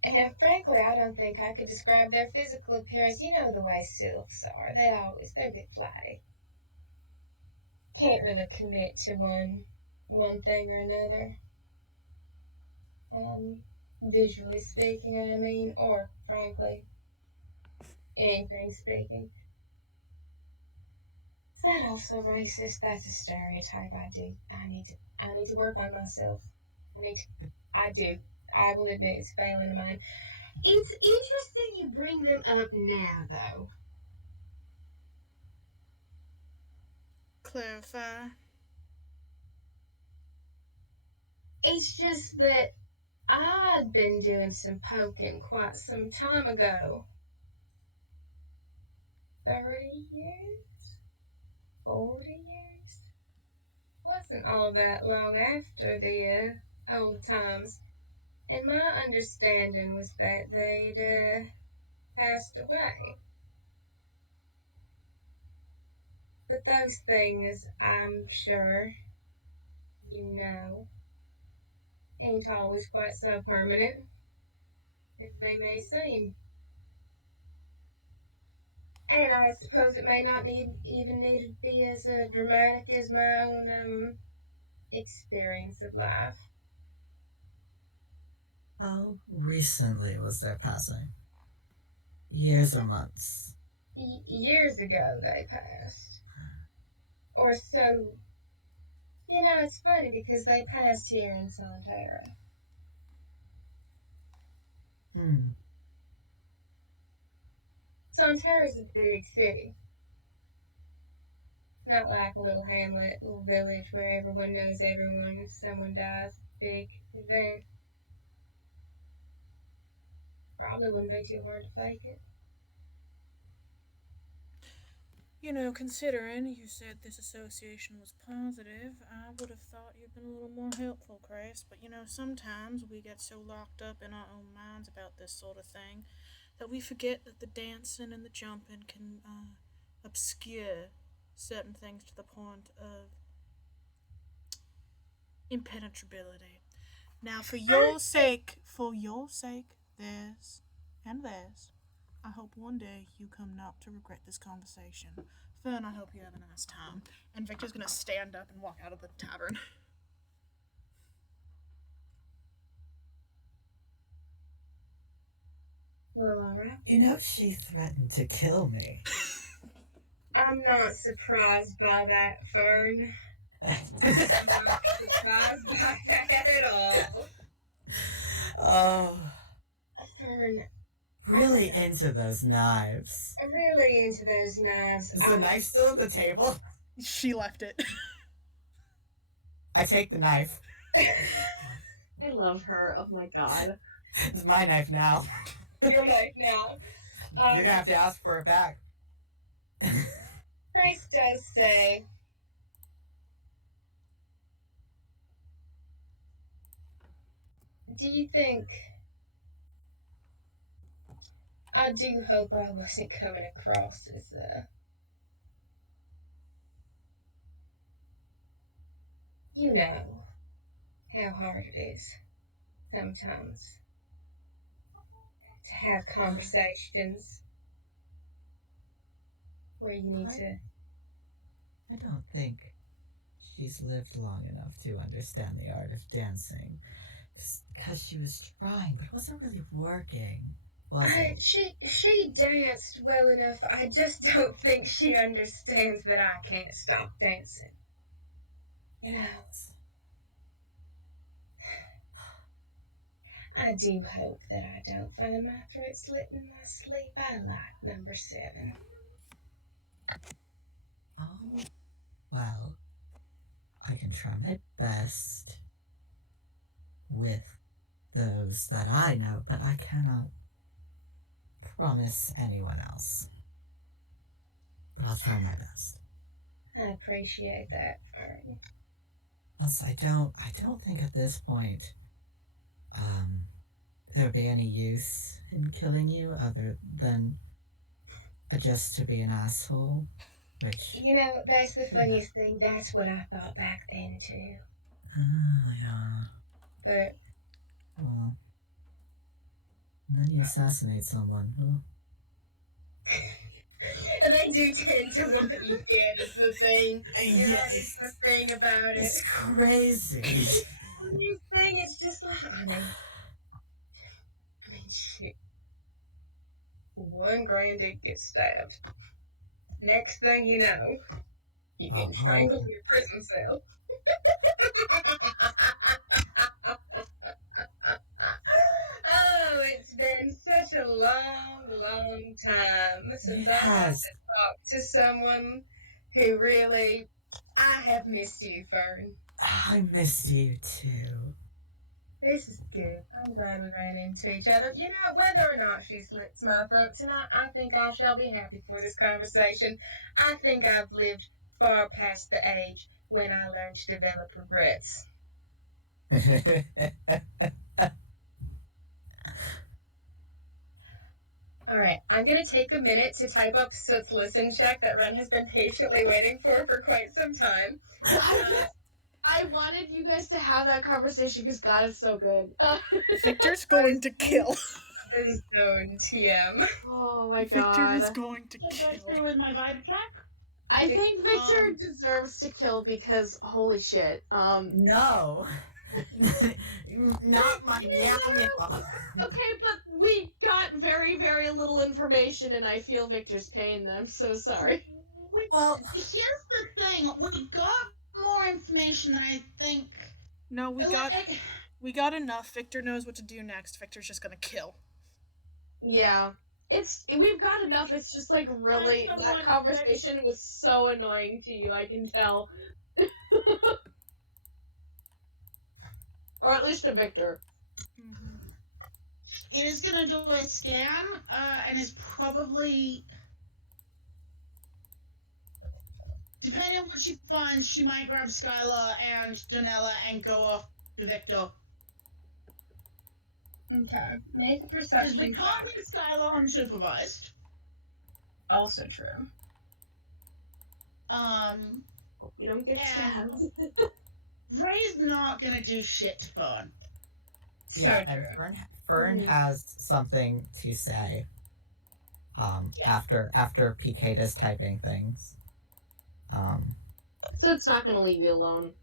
And frankly, I don't think I could describe their physical appearance. You know the way sylphs are. They're a bit fly. Can't really commit to one thing or another. Visually speaking, I mean, or frankly, anything speaking. Is that also racist? That's a stereotype. I need to work on myself. I do. I will admit it's failing of mine. It's interesting you bring them up now, though. Clarify. It's just that I'd been doing some poking quite some time ago. 30 years? 40 years? Wasn't all that long after the old times. And my understanding was that they'd passed away. But those things, I'm sure, you know, ain't always quite so permanent as they may seem. And I suppose it may not even need to be as dramatic as my own experience of life. How recently was their passing? Years or months? Years ago they passed. Or so, you know, it's funny because they passed here in Sonterra. Hmm. Sonterra's a big city. Not like a little hamlet, little village where everyone knows everyone if someone dies. Big event. Probably wouldn't be too hard to fake it. You know, considering you said this association was positive, I would have thought you'd been a little more helpful, Chris. But you know, sometimes we get so locked up in our own minds about this sort of thing that we forget that the dancing and the jumping can obscure certain things to the point of impenetrability. Now, for your sake, theirs, and theirs, I hope one day you come not to regret this conversation. Fern, I hope you have a nice time. And Victor's gonna stand up and walk out of the tavern. Well, alright. You know, she threatened to kill me. I'm not surprised by that, Fern. I'm not surprised by that at all. Oh, Fern, those knives. I'm really into those knives. Is the knife still on the table? She left it. I take the knife. I love her. Oh my god. It's my knife now. Your knife now. You're gonna have to ask for it back. Price does say, do you think... I do hope I wasn't coming across as, you know how hard it is sometimes to have conversations where you need to... I don't think she's lived long enough to understand the art of dancing. Because she was trying, but it wasn't really working, was it? She danced well enough. I just don't think she understands that I can't stop dancing. You know, I do hope that I don't find my throat slit in my sleep. I like number 7. Oh, well, I can try my best with those that I know, but I cannot promise anyone else. But I'll try my best. I appreciate that, Fern. Plus, I don't think at this point, there'd be any use in killing you other than just to be an asshole, which... You know, that's the funniest thing. That's what I thought back then, too. Yeah. But... Well... And then you assassinate someone, huh? They do tend to want you dead, is the thing. You know, Yes. it's the thing about it. It's crazy. This thing is just like, I mean, shit. One grandee gets stabbed. Next thing you know, you get strangled in your prison cell. Oh, it's been such a long, long time since I got to talk to someone who really... I have missed you, Fern. I missed you too. This is good. I'm glad we ran into each other. You know, whether or not she slits my throat tonight, I think I shall be happy for this conversation. I think I've lived far past the age when I learned to develop regrets. All right, I'm going to take a minute to type up Soot's listen check that Ren has been patiently waiting for quite some time. I wanted you guys to have that conversation because God is so good. Victor's going to kill. This zone TM. Oh my Victor god. is going to Should I kill. stay with my vibe check? I think Victor deserves to kill because holy shit. No. Not my meow meow. Okay, but we got very, very little information and I feel Victor's pain. I'm so sorry. Well, Here's the thing. We got more information than I think. No, we got enough. Victor knows what to do next. Victor's just gonna kill. Yeah. We've got enough, it's just like really, that conversation was so annoying to you, I can tell. Or at least to Victor. Mm-hmm. It is gonna do a scan, and is probably... Depending on what she finds, she might grab Skylar and Donella and go off to Victor. Okay, make a perception. Because we can't leave Skylar unsupervised. Also true. We don't get stabbed. Ray's not gonna do shit to Fern. yeah, So and true. Fern has something to say. After PK does typing things. So it's not gonna leave you alone.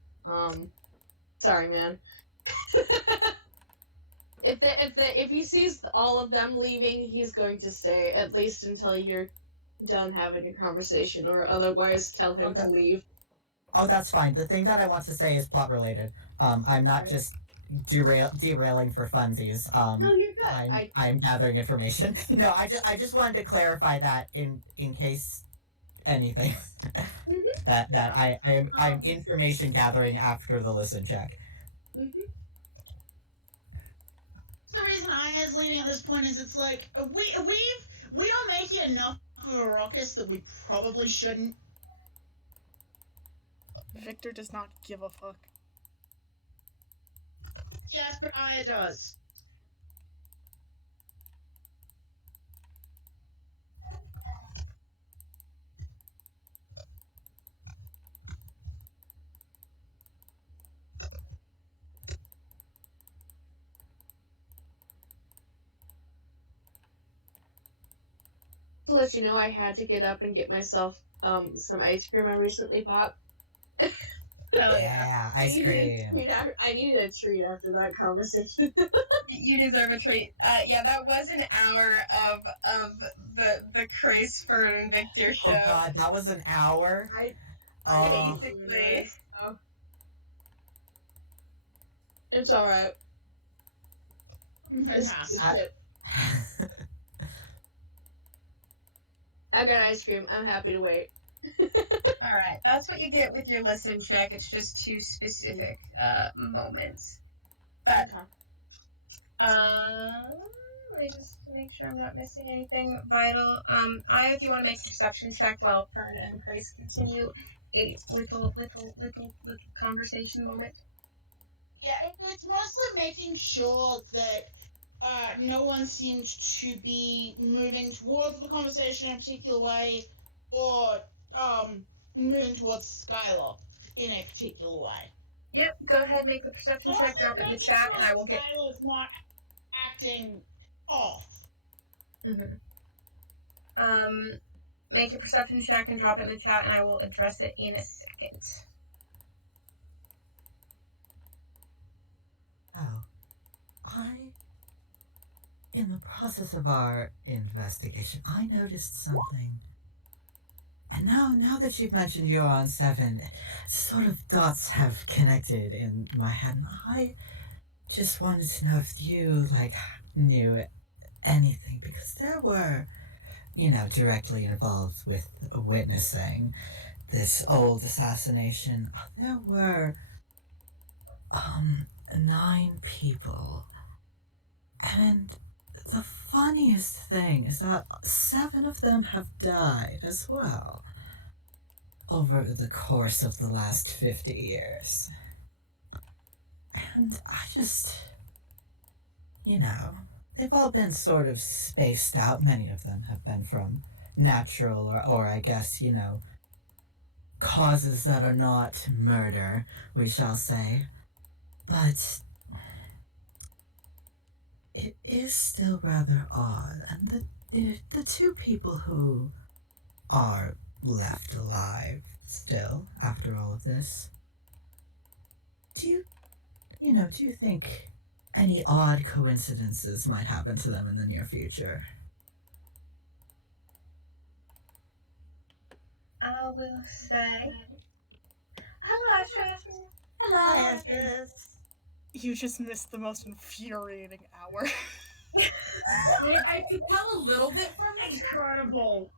Sorry, man. If he sees all of them leaving, he's going to stay at least until you're done having a conversation, or otherwise tell him to leave. Oh, that's fine. The thing that I want to say is plot related. I'm not Right. just derailing for funsies. No, you're good. I'm gathering information. No, I just wanted to clarify that in case anything. I'm information gathering after the listen check. Mm-hmm. The reason I is leading at this point is it's like we are making enough of a ruckus that we probably shouldn't. Victor does not give a fuck. Yes, but Aya does. To let you know, I had to get up and get myself some ice cream I recently bought. Hell yeah. Ice cream. I needed a treat after that conversation. You deserve a treat. Yeah, that was an hour of the Chris Fern and Victor show. Oh god, that was an hour? Basically. Oh. It's alright. Fantastic. I got ice cream. I'm happy to wait. Alright, that's what you get with your listen check. It's just 2 specific moments. But, let me just make sure I'm not missing anything vital. Aya, if you want to make a perception check while Fern and Grace continue a little conversation moment. Yeah, it's mostly making sure that no one seemed to be moving towards the conversation in a particular way, or moving towards Skylar in a particular way. Yep, go ahead, make the perception check, drop it in the chat, and I will get... Skylar's not acting off. Make a perception check and drop it in the chat, and I will address it in a second. Oh. In the process of our investigation, I noticed something. And now that you've mentioned you're on 7, sort of dots have connected in my head, and I just wanted to know if you, knew anything, because there were, directly involved with witnessing this old assassination. There were, 9 people, and the funniest thing is that 7 of them have died as well over the course of the last 50 years. And I just, they've all been sort of spaced out. Many of them have been from natural or I guess, causes that are not murder, we shall say. But it is still rather odd, and the 2 people who are left alive still after all of this, do you think any odd coincidences might happen to them in the near future? I will say... Hello, Ashley. Hello, Ashes. You just missed the most infuriating hour. I could tell a little bit from it. Incredible.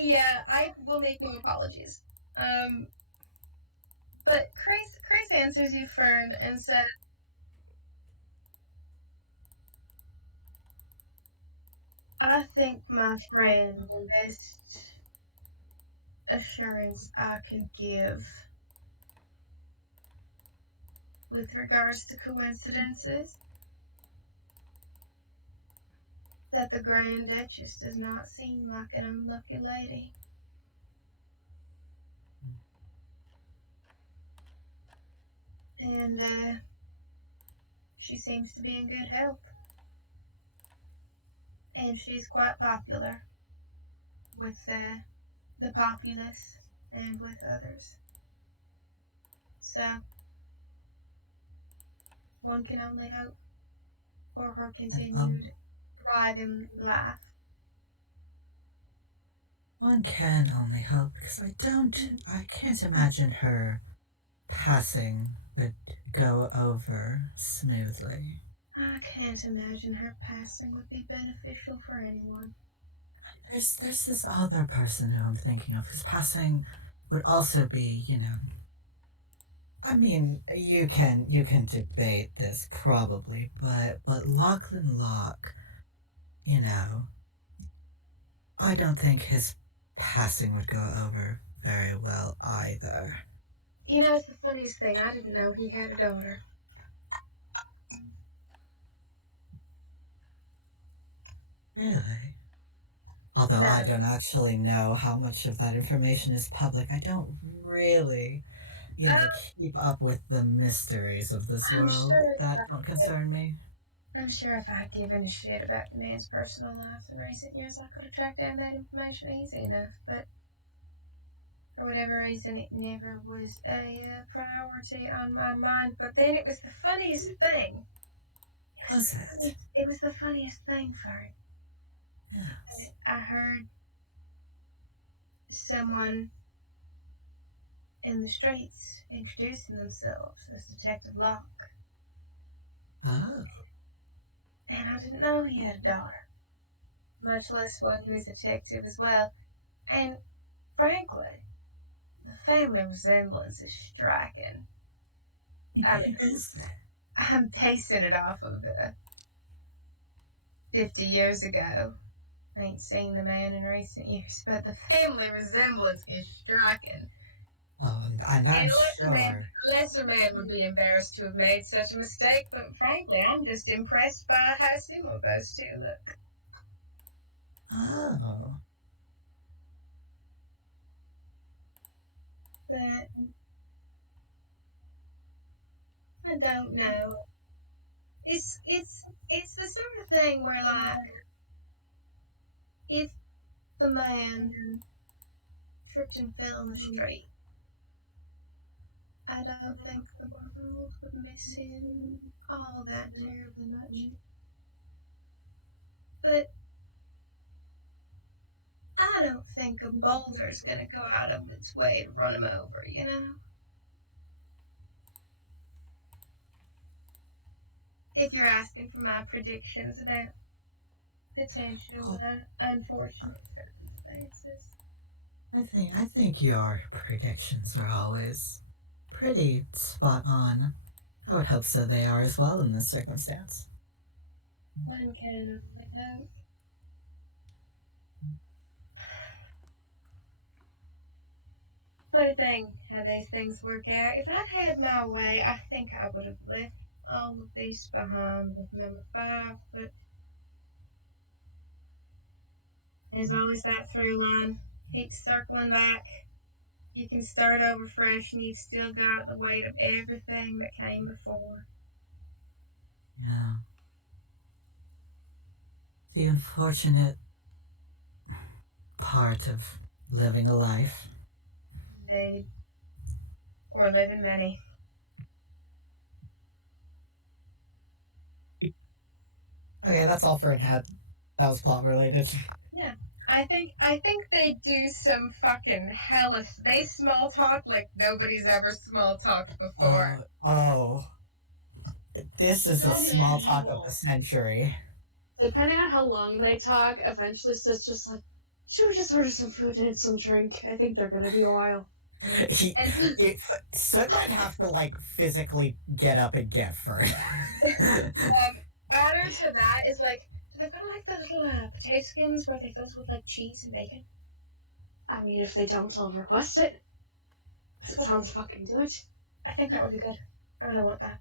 Yeah, I will make no apologies. But Chris answers you, Fern, and says, I think, my friend, the best assurance I can give with regards to coincidences that the Grand Duchess does not seem like an unlucky lady. And, she seems to be in good health. And she's quite popular with the populace and with others. So, one can only hope for her continued thriving life. One can only hope, because I can't imagine her passing would go over smoothly. I can't imagine her passing would be beneficial for anyone. There's this other person who I'm thinking of whose passing would also be, I mean, you can debate this probably, but Lachlan Locke, you know, I don't think his passing would go over very well either. You know, it's the funniest thing. I didn't know he had a daughter. Really? Although I No. don't actually know how much of that information is public, I don't really, Uh, keep up with the mysteries of this I'm world sure. that don't concern me. I'm sure if I'd given a shit about the man's personal life in recent years, I could have tracked down that information easy enough. But for whatever reason, it never was a priority on my mind. But then it was the funniest thing. Was it? It was the funniest thing, Fern. Yes. I heard someone in the streets introducing themselves as Detective Locke, Oh. and I didn't know he had a daughter, much less one who was a detective as well. And frankly, the family resemblance is striking. I mean, Is it? I'm basing it off of 50 years ago. I ain't seen the man in recent years, but the family resemblance is striking. Oh, I'm And sure. a lesser man would be embarrassed to have made such a mistake, but frankly, I'm just impressed by how similar those two look. Oh. But I don't know. It's the sort of thing where like if the man tripped and fell in the street, I don't think the world would miss him all that terribly much. But I don't think a boulder's gonna go out of its way to run him over, you know? If you're asking for my predictions about potential unfortunate circumstances. I think your predictions are always pretty spot on. I would hope so they are as well in this circumstance. One can only hope. Funny thing how these things work out. If I'd had my way, I think I would have left all of these behind with number 5, but there's always that through line. Keeps circling back. You can start over fresh and you've still got the weight of everything that came before. Yeah. The unfortunate part of living a life. Indeed. Or living many. Okay, that's all for an ad. That was plot related. Yeah. I think they do some fucking hellish. They small talk like nobody's ever small talked before. Oh. This is the Zombie small and talk of evil. the century. Depending on how long they talk, eventually it's just like, should we just order some food and some drink? I think they're gonna be a while. Soot might have to like physically get up and get first. Added to that is like, they've got like the little potato skins where they fill with like cheese and bacon. I mean, if they don't, I'll request it. That sounds fucking good. I think that would be good. I really want that.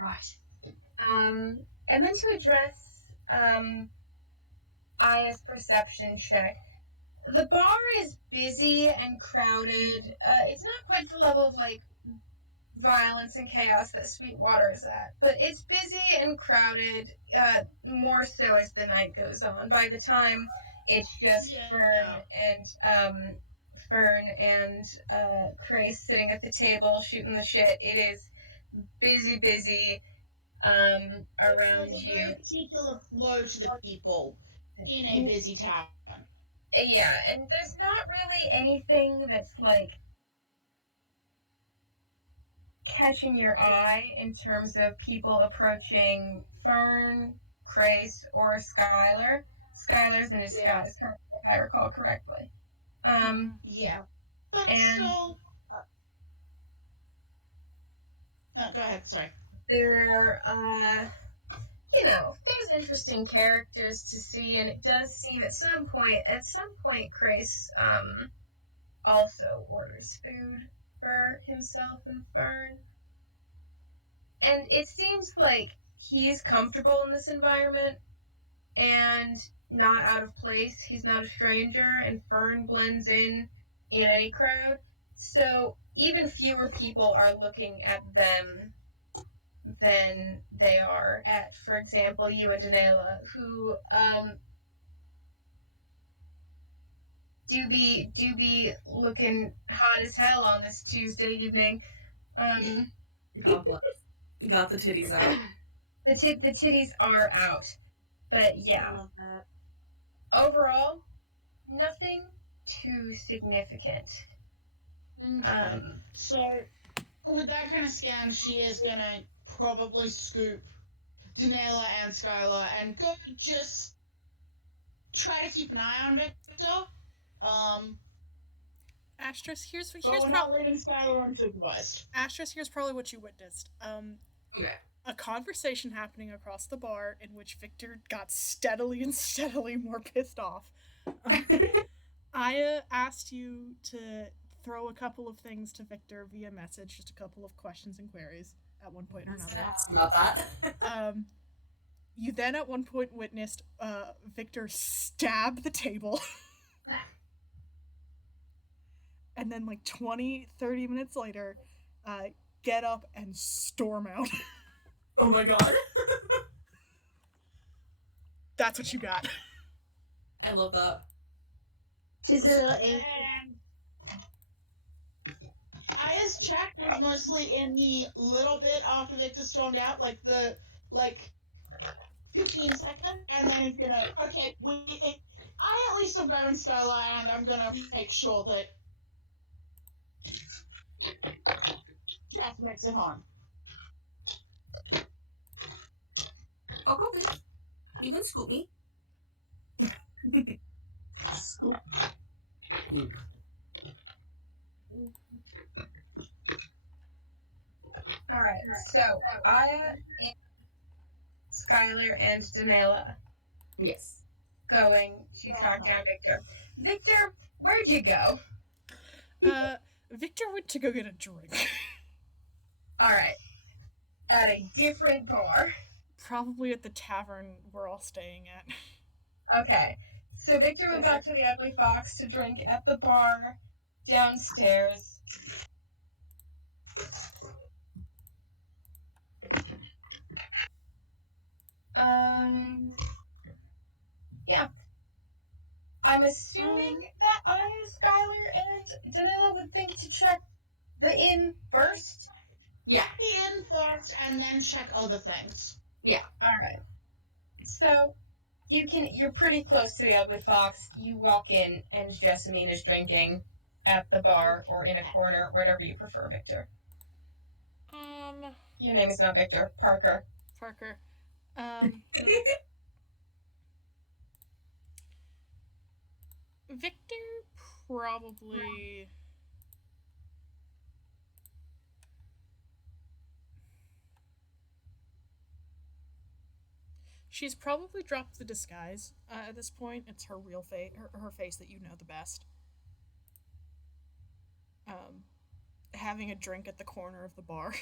Right. And then to address Aya's perception check. The bar is busy and crowded. It's not quite the level of like violence and chaos that Sweetwater is at, but it's busy and crowded. More so as the night goes on. By the time it's just Fern and Chris sitting at the table shooting the shit, it is busy. Around There's a you. very particular flow to the people in a busy tavern. Yeah, and there's not really anything that's like catching your eye in terms of people approaching Fern, Grace, or Skylar? Skylar's in disguise, if I recall correctly. Yeah. But And- still... No, go ahead, sorry. There, there's interesting characters to see, and it does seem at some point, Grace, also orders food for himself and Fern. And it seems like he's comfortable in this environment and not out of place. He's not a stranger, and Fern blends in any crowd. So even fewer people are looking at them than they are at, for example, you and Danela, who do be looking hot as hell on this Tuesday evening. God bless. Got the titties out. The titties are out, but I yeah, love that. overall, nothing too significant. So, with that kind of scan, she is gonna probably scoop Danela and Skylar and go just try to keep an eye on Victor. Asterisk, here's But we're not leaving Skylar unsupervised. Asterisk, here's probably what you witnessed. Okay. A conversation happening across the bar in which Victor got steadily more pissed off. Aya asked you to throw a couple of things to Victor via message, just a couple of questions and queries at one point or another. Ask about that. You then at one point witnessed Victor stab the table. And then 20, 30 minutes later, get up and storm out. Oh my god. That's what you got. I love that. She's a little angry. Aya's check was mostly in the little bit after Victor stormed out, the 15 second, and then he's gonna, okay, I at least am grabbing Skylar, and I'm gonna make sure that Jeff makes it home. Oh, okay. You can scoop me. Scoop. Alright, so Aya, and Skylar, and Danela Yes. going to track down Victor. Victor, where'd you go? Victor went to go get a drink. Alright. At a different bar. Probably at the tavern we're all staying at. Okay. So Victor went back to the Ugly Fox to drink at the bar downstairs. Yeah. I'm assuming that Aya, Skylar, and Danila would think to check the inn first. Yeah. The inn first, and then check other things. Yeah. Alright. So, you're pretty close to the Ugly Fox. You walk in, and Jessamine is drinking at the bar or in a corner, whatever you prefer, Victor. Your name is not Victor. Parker. Parker. Victor probably... She's probably dropped the disguise at this point. It's her real face, her face that you know the best. Having a drink at the corner of the bar.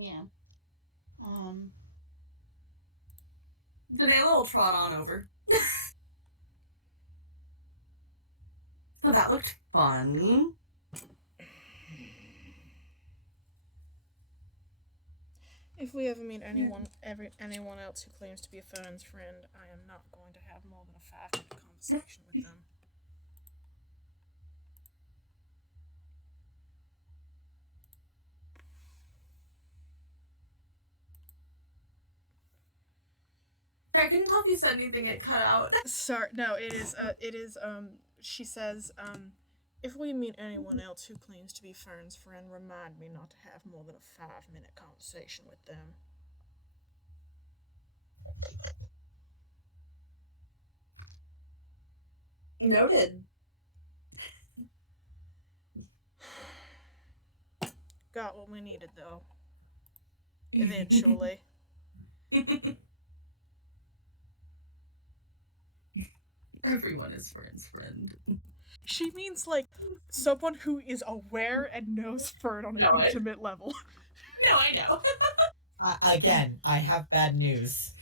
Yeah. Danela will trot on over. So that looked fun. If we ever meet anyone else who claims to be a Fern's friend, I am not going to have more than a 5-minute conversation with them. I can tell if you said anything, it cut out. Sorry, no, it is, she says, if we meet anyone else who claims to be Fern's friend, remind me not to have more than a 5-minute conversation with them. Noted. Got what we needed, though. Eventually. Everyone is Fern's friend. She means, like, someone who is aware and knows Fern on an intimate level. No, I know. Again, I have bad news.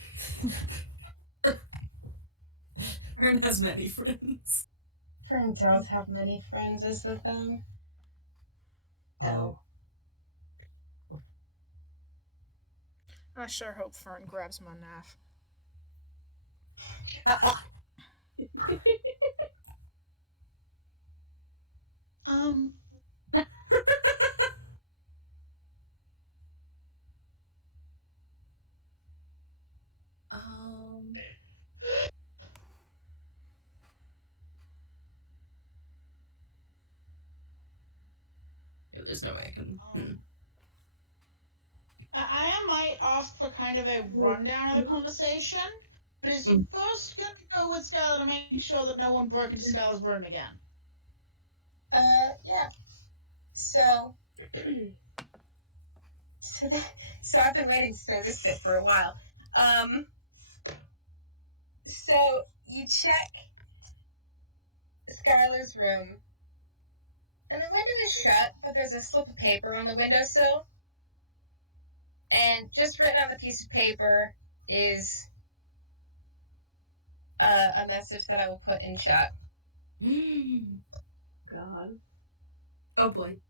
Fern has many friends. Fern does have many friends, is the thing. Oh. I sure hope Fern grabs my knife. Um, Yeah, there's no way I can. I might ask for kind of a rundown of the conversation, but is first gonna go with Skylar to make sure that no one broke into Skylar's room again. Yeah. So, so I've been waiting to say this bit for a while. So you check Skylar's room, and the window is shut, but there's a slip of paper on the windowsill. And just written on the piece of paper is a message that I will put in chat. God. Oh boy.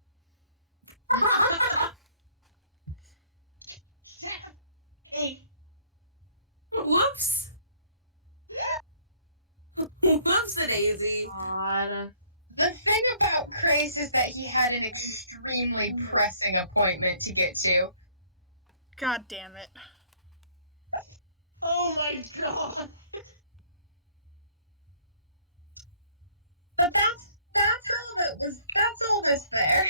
Hey, Whoops. Whoops, the daisy. God. The thing about Grace is that he had an extremely pressing appointment to get to. God damn it. oh my god! But that's all that's there.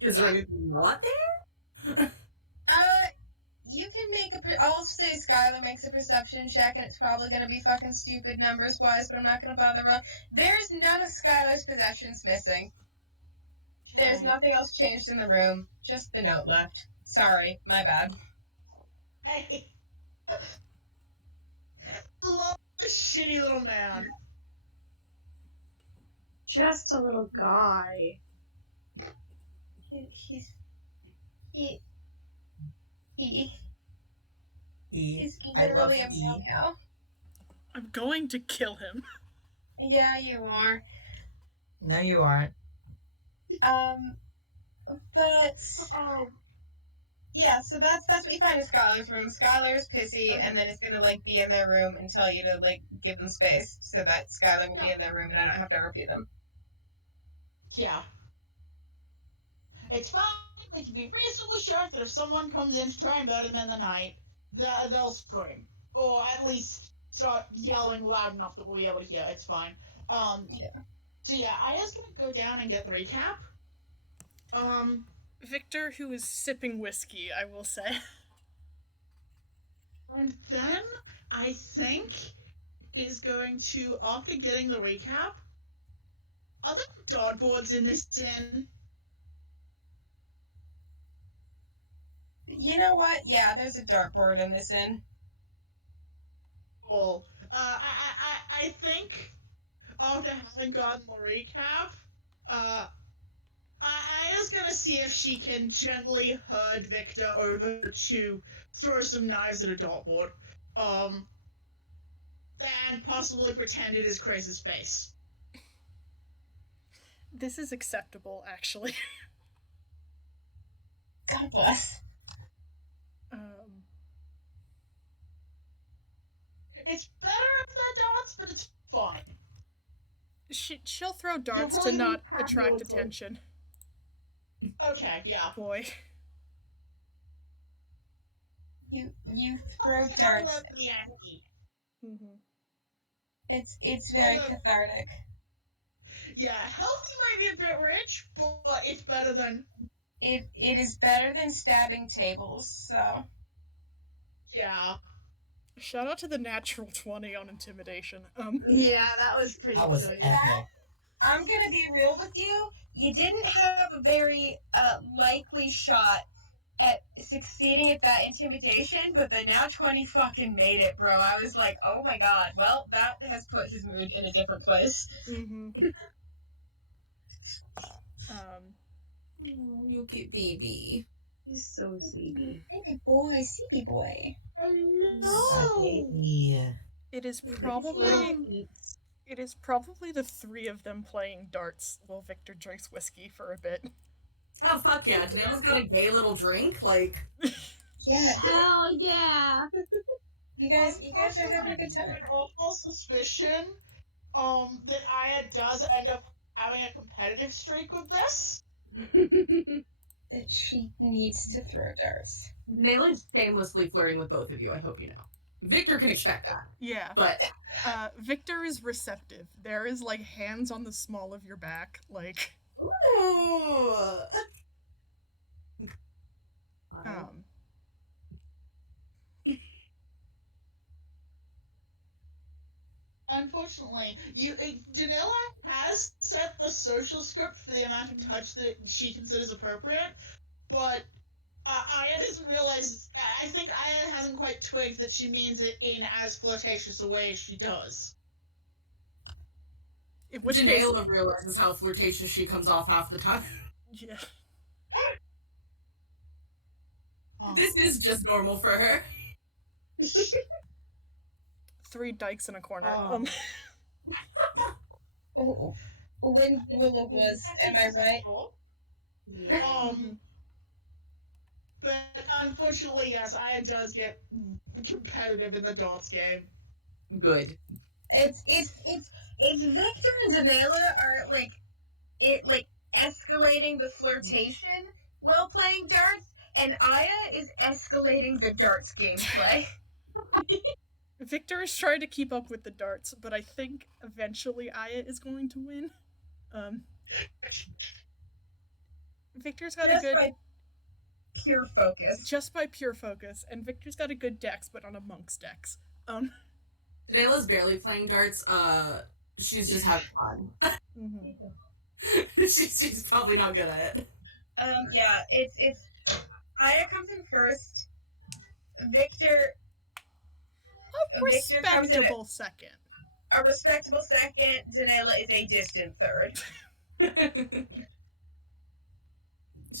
Is there anything not there? You can make I'll say Skylar makes a perception check, and it's probably gonna be fucking stupid numbers-wise, but I'm not gonna bother wrong. There's none of Skylar's possessions missing. There's nothing else changed in the room, just the note left. Sorry, my bad. Hey! Love this shitty little man. Just a little guy. He's I love literally a meow E. meow. I'm going to kill him. Yeah, you are. No, you aren't. But yeah, so that's what you find in Skylar's room. Skylar's pissy, and then it's gonna like be in their room and tell you to like give them space so that Skylar will be in their room and I don't have to repeat them. Yeah. It's fine. We can be reasonably sure that if someone comes in to try and murder them in the night, they'll scream. Or at least start yelling loud enough that we'll be able to hear. It's fine. Yeah. So yeah, Aya's gonna go down and get the recap. Victor, who is sipping whiskey, I will say. And then I think is going to, after getting the recap, are there dartboards in this inn? You know what? Yeah, there's a dartboard in this inn. Cool. I think after having gotten the recap, Aya's gonna see if she can gently herd Victor over to throw some knives at a dartboard. And possibly pretend it is Chris's face. This is acceptable, actually. God bless. It's better if they're darts, but it's fine. She'll throw darts to really not have attract no attention. Okay, yeah. Boy. You throw darts. The Yankee. Mm-hmm. It's very Although- cathartic. Yeah, healthy might be a bit rich, but it's better than. It is better than stabbing tables, so Yeah. Shout out to the natural 20 on intimidation. Yeah, that was pretty That was good. epic. I'm gonna be real with you. You didn't have a very likely shot at succeeding at that intimidation, but the now 20 fucking made it, bro. I was like, oh my god. Well, that has put his mood in a different place. Mm-hmm. You cute baby. He's so sweet. Baby boy, sleepy boy. Hello. Yeah. It is Little probably feet. it is probably the three of them playing darts while Victor drinks whiskey for a bit. Oh fuck yeah! Daniela's got a gay little drink. Like, Yeah, Hell yeah! you guys are having a good time. An awful suspicion, that Aya does end up having a competitive streak with this. That she needs to throw darts. Daniela's shamelessly flirting with both of you. I hope you know. Victor can expect that, Yeah. but Victor is receptive. There is like hands on the small of your back, like ooh. um Unfortunately, Janela has set the social script for the amount of touch that she considers appropriate, but Aya doesn't realize. I think Aya hasn't quite twigged that she means it in as flirtatious a way as she does. in which case, Daniela realizes how flirtatious she comes off half the time. yeah. This is just normal for her. 3 dykes in a corner. Oh. Oh, when Willow was, am I right? But unfortunately, yes, Aya does get competitive in the darts game. Good. It's Victor and Danela are like escalating the flirtation while playing darts, and Aya is escalating the darts gameplay. Victor is trying to keep up with the darts, but I think eventually Aya is going to win. Victor's got Just a good by pure focus. just by pure focus, and Victor's got a good dex, but on a monk's dex. Daniela's barely playing darts. She's just having fun. Mhm. she's probably not good at it. Yeah, it's Aya comes in first. Victor comes in Respectable second. a respectable second. Danela is a distant third.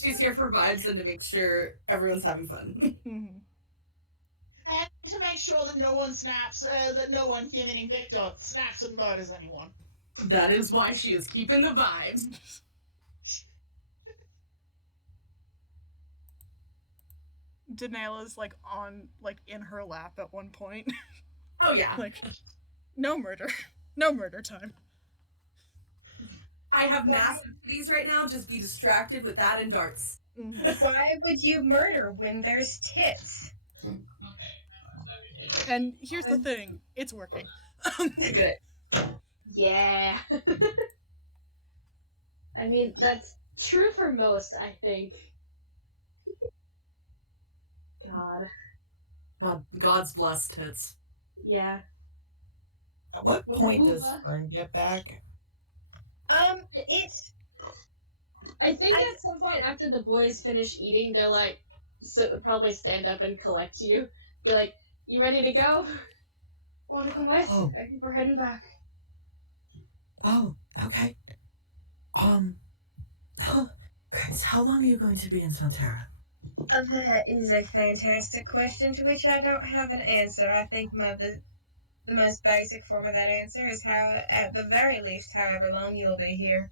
She's here for vibes and to make sure everyone's having fun. Mhm. And to make sure that no one snaps, that no one, him meaning Victor, snaps and murders anyone. That is why she is keeping the vibes. Danela's like in her lap at one point. Oh yeah. Like, no murder. No murder time. I have massive titties right now, just be distracted with that and darts. Mhm. Why would you murder when there's tits? And here's the thing, it's working. Good. Yeah. I mean, that's true for most, I think. God. God's blessed tits. Yeah. At what point does Booba. Fern get back? It's I think at some point after the boys finish eating, they're like, probably stand up and collect you. Be like, you ready to go? Want to come with? Oh. I think we're heading back. Oh, okay. Chris, how long are you going to be in Santerra? that is a fantastic question to which I don't have an answer. I think the most basic form of that answer is how, at the very least, however long you'll be here.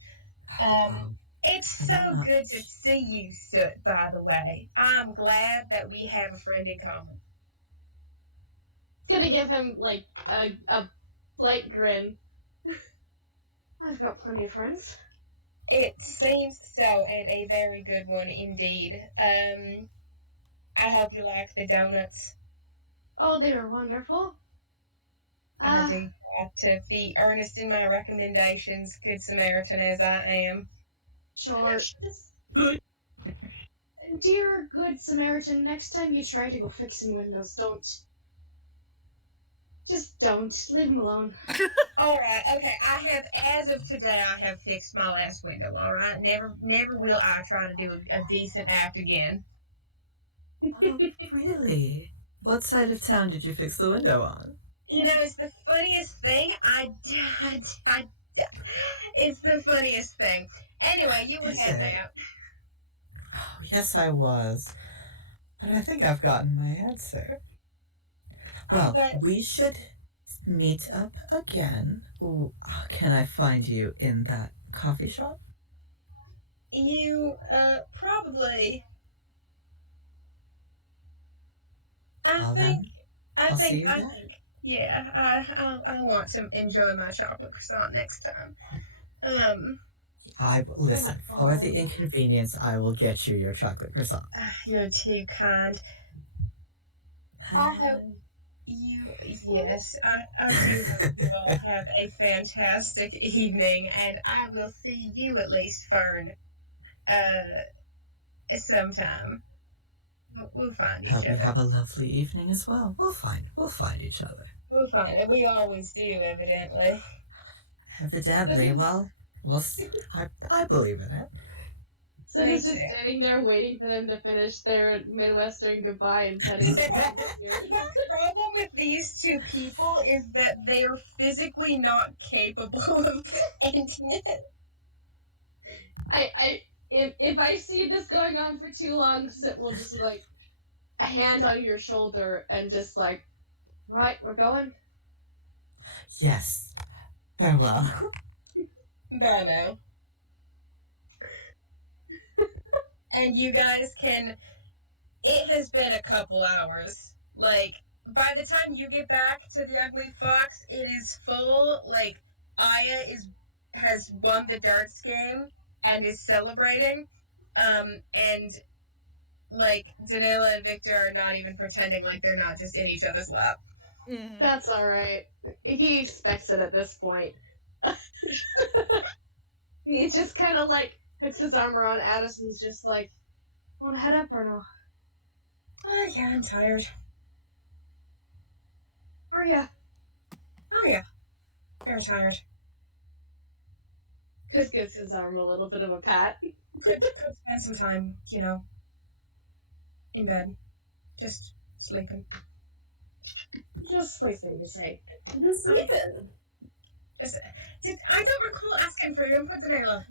It's so Not good to see you, Soot, by the way. I'm glad that we have a friend in common. Gonna give him, like, a slight grin. I've got plenty of friends. It seems so, and a very good one indeed. I hope you like the donuts. Oh, they were wonderful. I do try to be earnest in my recommendations, good Samaritan as I am. Sure. Good. Dear good Samaritan, next time you try to go fixing windows, don't. Just don't. Leave him alone. Alright, okay, as of today, I have fixed my last window, alright? Never will I try to do a decent act again. Oh, really? What side of town did you fix the window on? You know, it's the funniest thing. It's the funniest thing. Anyway, you were Is heading it? out. Oh, yes, I was. But I think I've gotten my answer. Well, But we should meet up again. Ooh, can I find you in that coffee shop? you, probably. I Well, think, then, I'll see you I there. think, yeah, I want to enjoy my chocolate croissant next time. Listen, for the inconvenience, I will get you your chocolate croissant. You're too kind. I hope yes, I do hope you all have a fantastic evening, and I will see you at least, Fern, sometime. We'll find each Hope you other. have a lovely evening as well. We'll find each other. We'll find it. We always do, evidently. Evidently, well, we'll see. I believe in it. Sid Me is just too. standing there waiting for them to finish their Midwestern goodbye and heading The problem with these two people is that they are physically not capable of ending it. If I see this going on for too long, Sid will just like a hand on your shoulder and just like, right, we're going. Yes. Farewell. I know. And you guys can. It has been a couple hours. Like, by the time you get back to the Ugly Fox, it is full. Like, Aya has won the darts game and is celebrating. And like Danila and Victor are not even pretending like they're not just in each other's lap. Mhm. That's alright. He expects it at this point. He's just kind of like puts his arm around Addison's, just like, want to head up or no? Oh yeah, I'm tired. Are ya? Oh yeah, very tired. Just gives his arm a little bit of a pat. Could spend some time, in bed, just sleeping. Just sleeping, you say. Just sleeping. I don't recall asking for your input, Danila.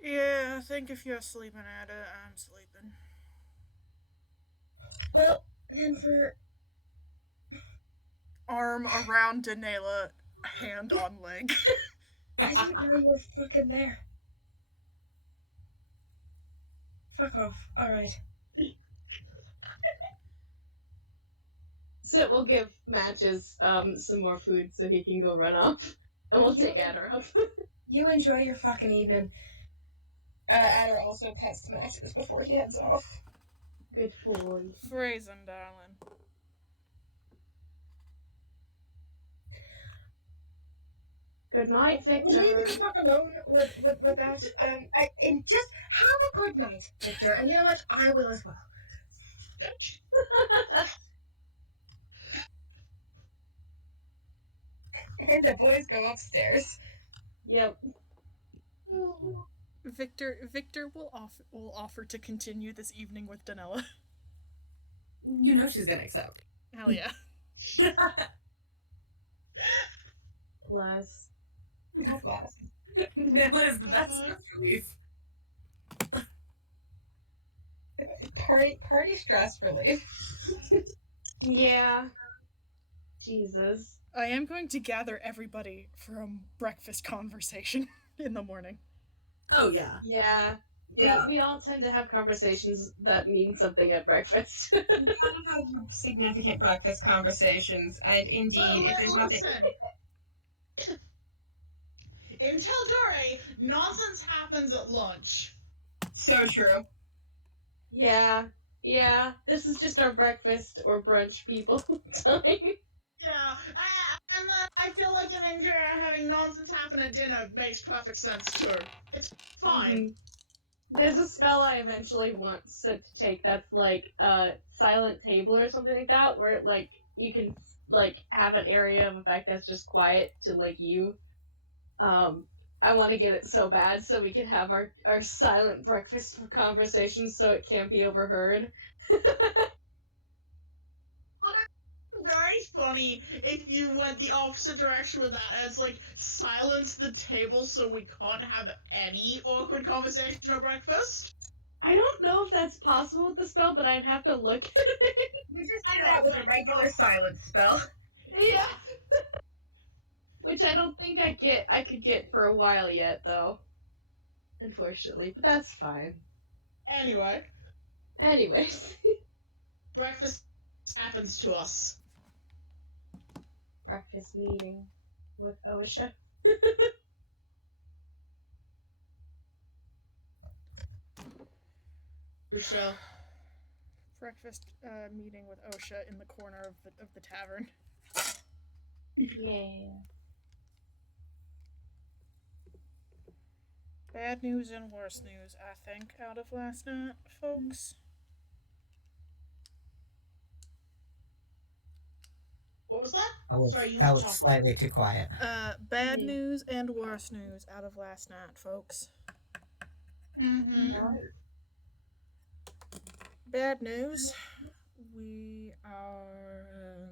Yeah, I think if you're sleeping at it, I'm sleeping. Well, then for Arm around Danela, hand on leg. I didn't know you were fucking there. Fuck off. All right. Sid will give Matches some more food so he can go run off. And we'll take Adder up. You enjoy your fucking evening. Adder also pets Matches before he heads off. Good boy. Phrasing, darling. Good night, Victor. Leave me the fuck alone with that. And just have a good night, Victor. And you know what? I will as well. And the boys go upstairs. Yep. Victor will offer to continue this evening with Danella. You know she's gonna accept. Hell yeah. Bless. Nella is the best stress relief. Party stress relief. Yeah. Jesus. I am going to gather everybody for a breakfast conversation in the morning. Oh yeah. Yeah. Yeah. We all tend to have conversations that mean something at breakfast. You kind of have significant breakfast conversations, and indeed, if there's nothing. Listen. In Teldore, nonsense happens at lunch. So true. Yeah. Yeah, this is just our breakfast or brunch people time. Yeah, and then I feel like in India having nonsense happen at dinner makes perfect sense too. It's fine. Mhm. There's a spell I eventually want to take that's like silent table or something like that, where like you can like have an area of effect that's just quiet to like you. I want to get it so bad so we can have our silent breakfast conversations so it can't be overheard. Very funny if you went the opposite direction with that. It's like silence the table so we can't have any awkward conversation at breakfast. I don't know if that's possible with the spell, but I'd have to look at it. You just I do know, that with a but- regular silence spell. Yeah. Which I don't think I could get for a while yet though. Unfortunately, but that's fine. Anyway, Anyways, breakfast happens to us. breakfast meeting with OSHA. For sure. Breakfast meeting with OSHA in the corner of the tavern. Yeah. Bad news and worse news, I think, out of last night, folks. What was that? Sorry, you that went was off. slightly too quiet. Bad news and worse news out of last night, folks. Mm-hmm. Bad news. We are.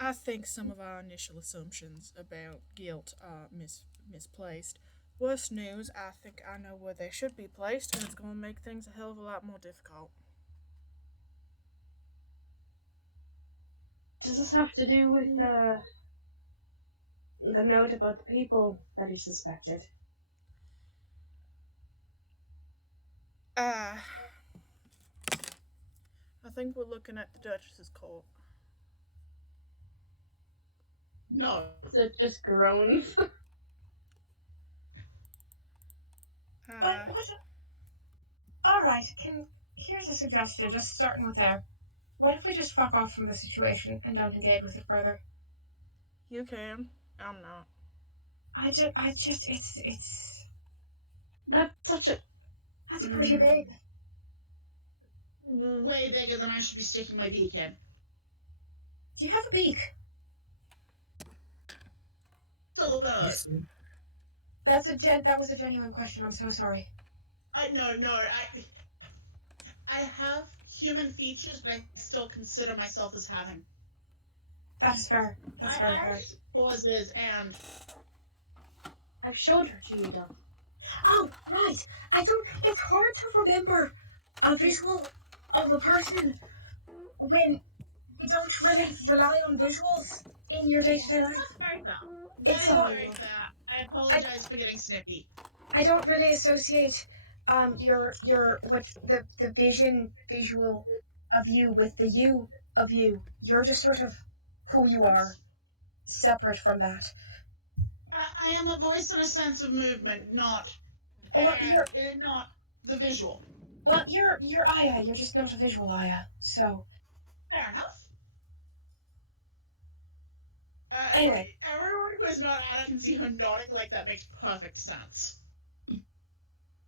I think some of our initial assumptions about guilt are misplaced. Worst news, I think I know where they should be placed, and it's going to make things a hell of a lot more difficult. Does this have to do with the note about the people that he suspected? I think we're looking at the Duchess's court. No. So it just groans. What? Alright, here's a suggestion, just starting with there. What if we just fuck off from the situation and don't engage with it further? You can. I'm not. It's That's such a. that's pretty big. Way bigger than I should be sticking my beak in. Do you have a beak? Still a bird. That was a genuine question. I'm so sorry. No, I have human features, but I still consider myself as having. That's fair. That's very fair. Pauses and I've showed her to you, though. Oh, right. It's hard to remember a visual of a person when you don't really rely on visuals in your day-to-day life. that's very fair. It's That is very fair. I apologize for getting snippy. I don't really associate your what the visual of you with the you of you. You're just sort of who you are, separate from that. I am a voice and a sense of movement, not Well, not the visual. Well, you're Aya. You're just not a visual Aya. So Fair enough. Anyway. Everyone who is not Anna can see her nodding like that makes perfect sense.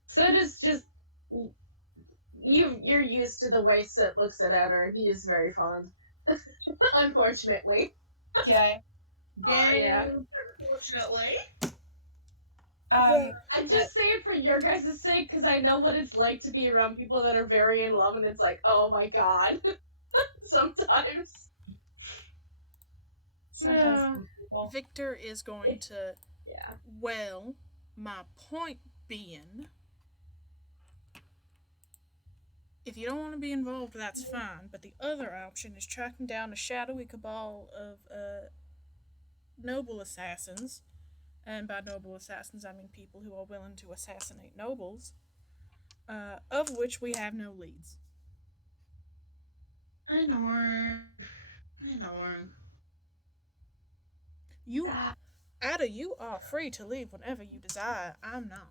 So does just you're used to the way Sid looks at Anna, and he is very fond. Unfortunately. okay. Yeah. Unfortunately. I just say it for your guys' sake, because I know what it's like to be around people that are very in love, and it's like, oh my god. Sometimes. Sometimes people. Victor is going to. Yeah. Well, my point being, if you don't want to be involved, that's fine. But the other option is tracking down a shadowy cabal of noble assassins, and by noble assassins I mean people who are willing to assassinate nobles, of which we have no leads. I know her. You, Ada, you are free to leave whenever you desire. I'm not.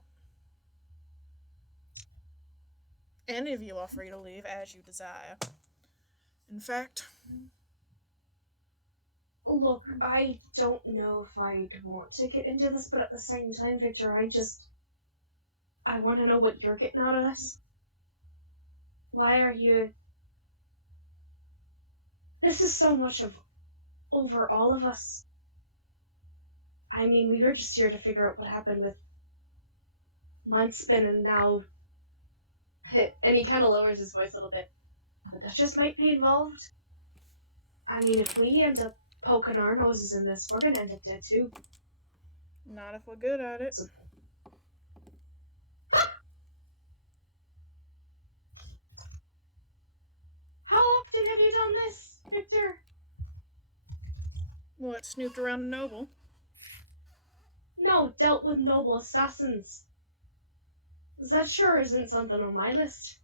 Any of you are free to leave as you desire. In fact, Look, I don't know if I want to get into this, but at the same time, Victor, I want to know what you're getting out of this. Why are you... This is so much of over all of us. I mean, we were just here to figure out what happened with Munspin, and now... And he kind of lowers his voice a little bit. The Duchess might be involved. I mean, if we end up poking our noses in this, we're gonna end up dead too. not if we're good at it. How often have you done this, Victor? What, snooped around a noble? No, dealt with noble assassins. That sure isn't something on my list.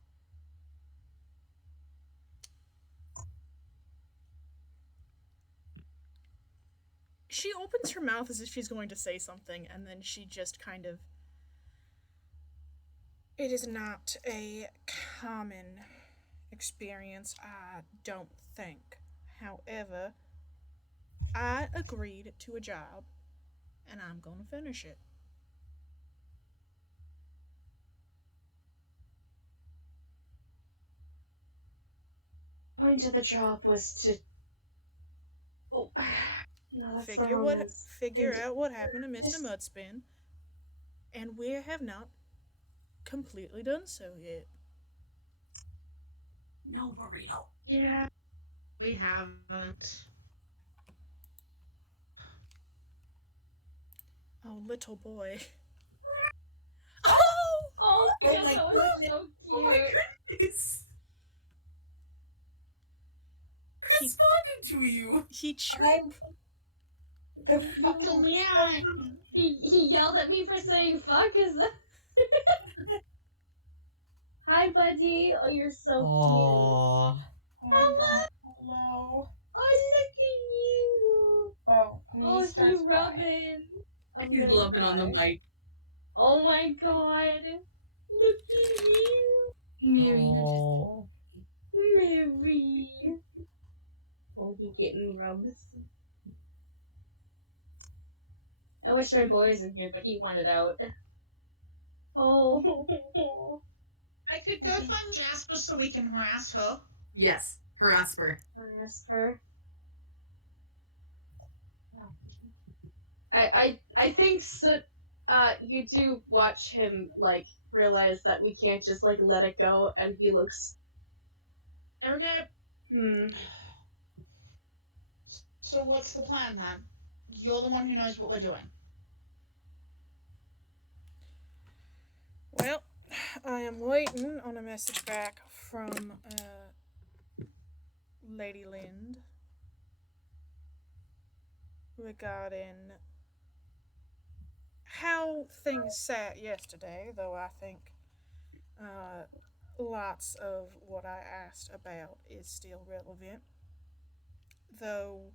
She opens her mouth as if she's going to say something, and then she just kind of... It is not a common experience, I don't think. However, I agreed to a job, and I'm gonna finish it. The point of the job was to... Oh, no, that's the wrong ones. Figure out what happened to Mr. Mudspin, and we have not completely done so yet. No, burrito. Yeah. We haven't. Oh, little boy. Oh Oh God, my that was goodness. so cute. Oh my goodness. Responded to you. He chirped. Come here. He yelled at me for saying fuck, is that... Hi, buddy. Oh, you're so Aww. cute. Hello. Hello. Oh, look at you. Oh, Oh, he's rubbing. I'm He's gonna loving on the cry. mic. Oh my God. Look at you. Mary, Aww. Mary. Oh, he getting rubs. I wish my boy was in here, but he wanted out. Oh. I could go find Jasper so we can harass her. Yes, harass her. Harass her. I think so. You do watch him like realize that we can't just like let it go, and he looks. Okay. So what's the plan then? You're the one who knows what we're doing. Well, I am waiting on a message back from Lady Lind regarding how things sat yesterday, though I think lots of what I asked about is still relevant, though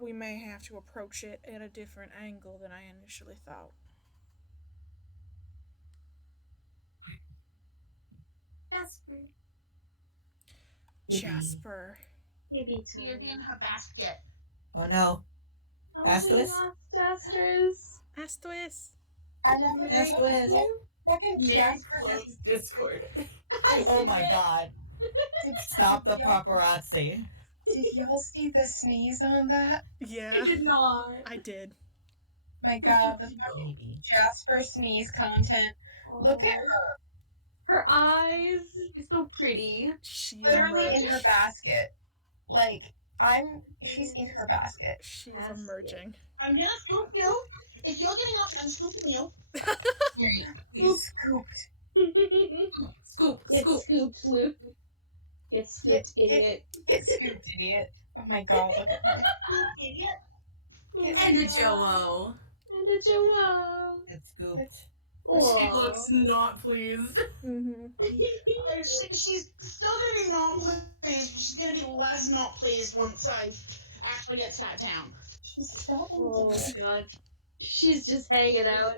we may have to approach it at a different angle than I initially thought. Jasper. Maybe She is in her basket. Oh no. Oh, Asterisk? we lost Asters. Asterisk. I never Asterisk. Fucking Mary Jasper. closed Discord. Oh my God. Stop the y'all- paparazzi. Did y'all see the sneeze on that? Yeah, I did not. I did. My God, the fucking Baby. Jasper sneeze content. Look at her, Her eyes. She's so pretty. She literally emerged. in her basket. Like, she's in her basket. She's Basket. emerging. I'm gonna scoop you. If you're getting up, I'm scooping you. Mary, He's scooped. scoop, Get scoop. scooped, Luke. Get scooped, idiot. Get scooped, idiot. Oh my God, look at her. Get And a Joe. And a Joelle. It's scooped. She looks not pleased. Mm-hmm. She's still gonna be not pleased, but she's gonna be less not pleased once I actually get sat down. She's so Oh my God. She's just hanging out.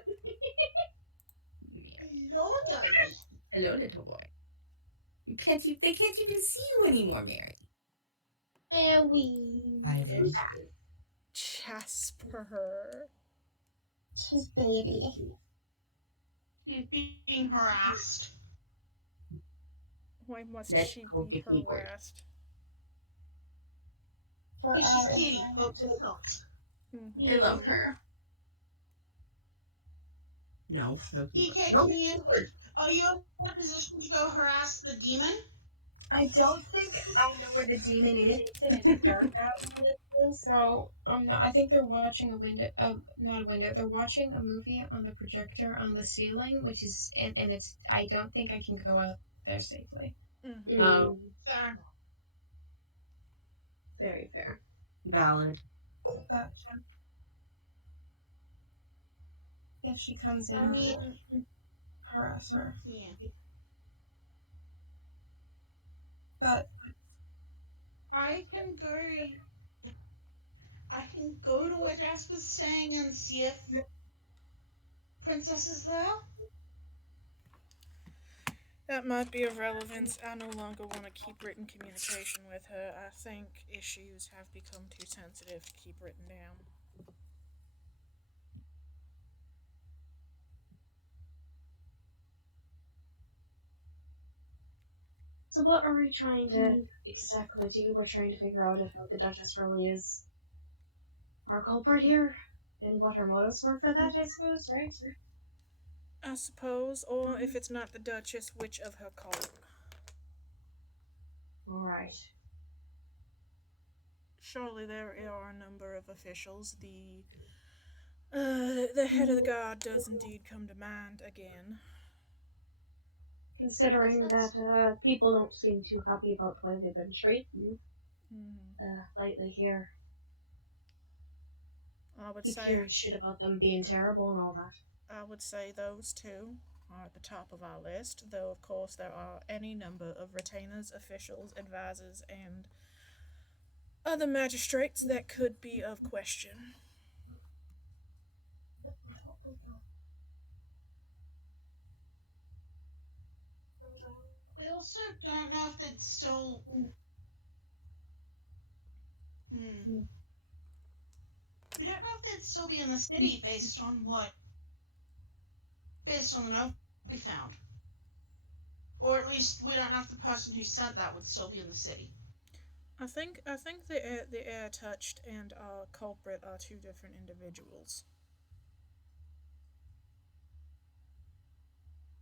You're done. Hello, little boy. They can't even see you anymore, Mary. I do. Jasper. His baby. She's being harassed. Why must Let's she go be get me word. harassed? For She's our Kitty. environment. Hope to help. Mhm. I love her. No. PK, Nope. can you? Are you in a position to go harass the demon? I don't think I know where the demon is, and it's dark out in this room, so I think they're watching a window. Not a window. They're watching a movie on the projector on the ceiling, which is and it's. I don't think I can go out there safely. Mhm. Oh, Fair. Very fair. valid. But if she comes in, I mean, harass her. yeah. But I can go. I can go to where Jasper's staying and see if Princess is there. That might be of relevance. I no longer want to keep written communication with her. I think issues have become too sensitive to keep written down. So what are we trying to exactly do? We're trying to figure out if the Duchess really is our culprit here, and what her motives were for that, I suppose, right? I suppose, or if it's not the Duchess, which of her cult? Alright. Surely there are a number of officials. The head of the guard does indeed come to mind again. Considering that people don't seem too happy about the way they've been treated lately here. I would Keep say hearing shit about them being terrible and all that. I would say those two are at the top of our list, though of course there are any number of retainers, officials, advisors, and other magistrates that could be of question. We also don't know if they'd still. We don't know if they'd still be in the city based on the note we found. Or at least we don't know if the person who sent that would still be in the city. I think the air touched and our culprit are two different individuals.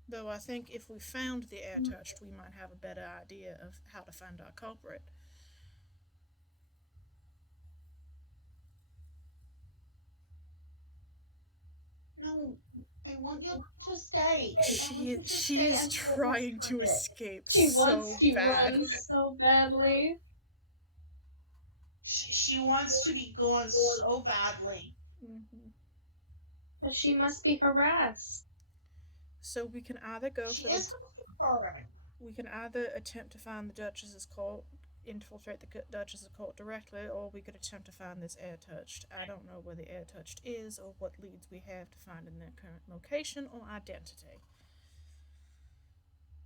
Though I think if we found the air touched, we might have a better idea of how to find our culprit. No, I want you to stay. She is trying to escape She so wants to bad. run so badly. She wants to be gone so badly. Mm-hmm. But she must be harassed. So we can either go She for the is alright. we can either attempt to find the Duchess's cult, infiltrate the Duchess's cult directly, or we could attempt to find this air touched. I don't know where the air touched is or what leads we have to find in their current location or identity,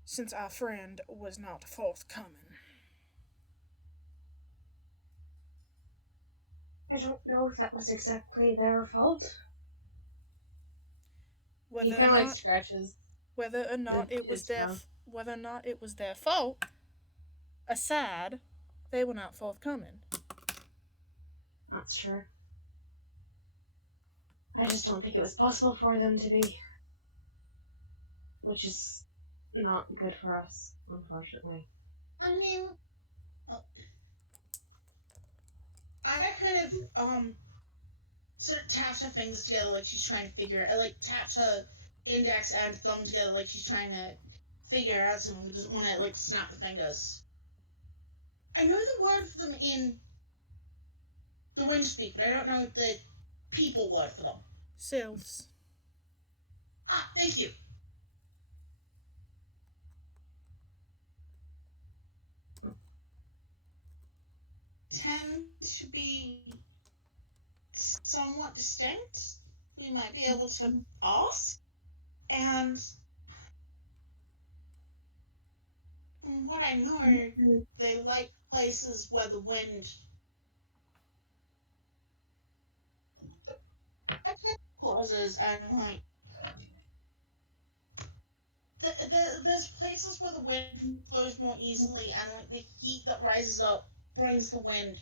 since our friend was not forthcoming. I don't know if that was exactly their fault. He kind of like scratches. Whether or not it was their fault, aside, they were not forthcoming. That's true. I just don't think it was possible for them to be. Which is not good for us, unfortunately. I mean, I kind of sort of taps her fingers together like she's trying to figure it. Like taps her index and thumb together like she's trying to figure out something, but doesn't want to like snap the fingers. I know the word for them in the wind speak, but I don't know the people word for them. Sylphs. Ah, thank you. Tend to be somewhat distinct. We might be able to ask, and From what I know, they like places where the wind causes and like there's places where the wind flows more easily and like the heat that rises up brings the wind.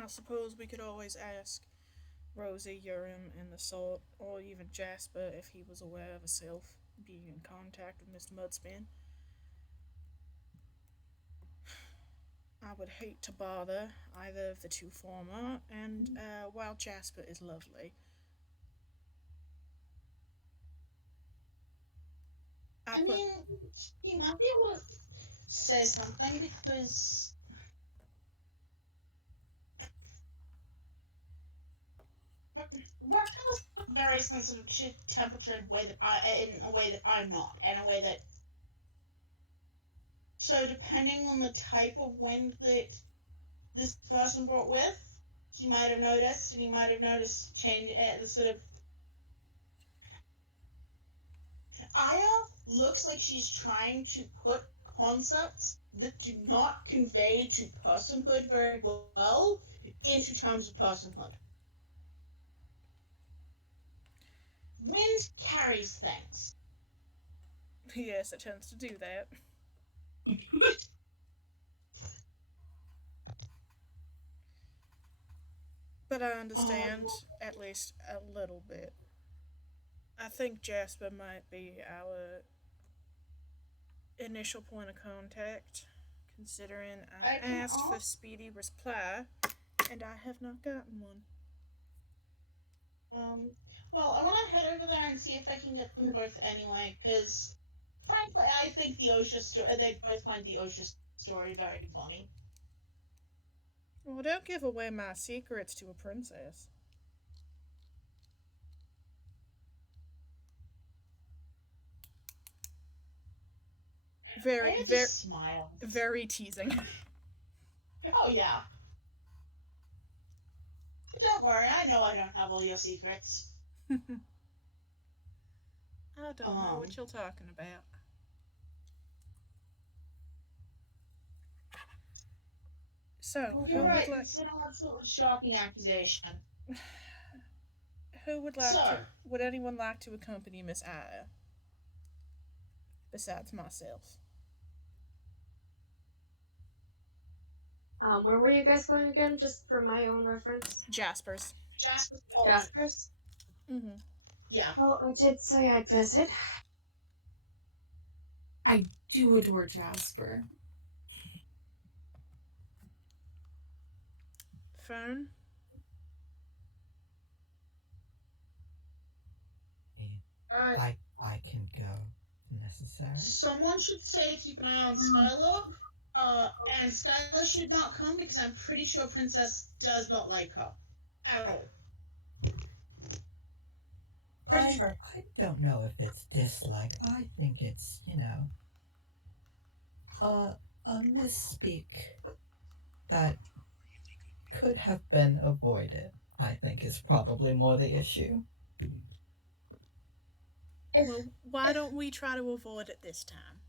I suppose we could always ask Rosie, Urim, and the Salt, or even Jasper if he was aware of himself being in contact with Mr. Mudspan. I would hate to bother either of the two former, and while Jasper is lovely, I mean, you might be able to say something because reptiles are very sensitive to temperature in a way that I'm not, and a way that so depending on the type of wind that this person brought with, you might have noticed, and you might have noticed change the sort of Aya looks like she's trying to put concepts that do not convey to personhood very well into terms of personhood. Wind carries things. yes, it tends to do that. But I understand at least a little bit. I think Jasper might be our initial point of contact, considering I asked for speedy reply, and I have not gotten one. Well, I want to head over there and see if I can get them both anyway, because frankly, I think the OSHA story, they both find the OSHA story very funny. Well, don't give away my secrets to a princess. Smile. Very teasing. Oh yeah. Don't worry, I know I don't have all your secrets. I don't know what you're talking about. So, you're right. It's an absolutely shocking accusation. Who would like to? Would anyone like to accompany Miss Aya? Besides myself. Where were you guys going again? Just for my own reference. Jasper's. Jasper's. Mm-hmm. Yeah. Well, I did say I'd visit. I do adore Jasper. Fern? I can go if necessary. Someone should say to keep an eye on Skylar. And Skylar should not come because I'm pretty sure Princess does not like her. At all. I don't know if it's dislike. I think it's, a misspeak that could have been avoided, I think is probably more the issue. Well, why don't we try to avoid it this time?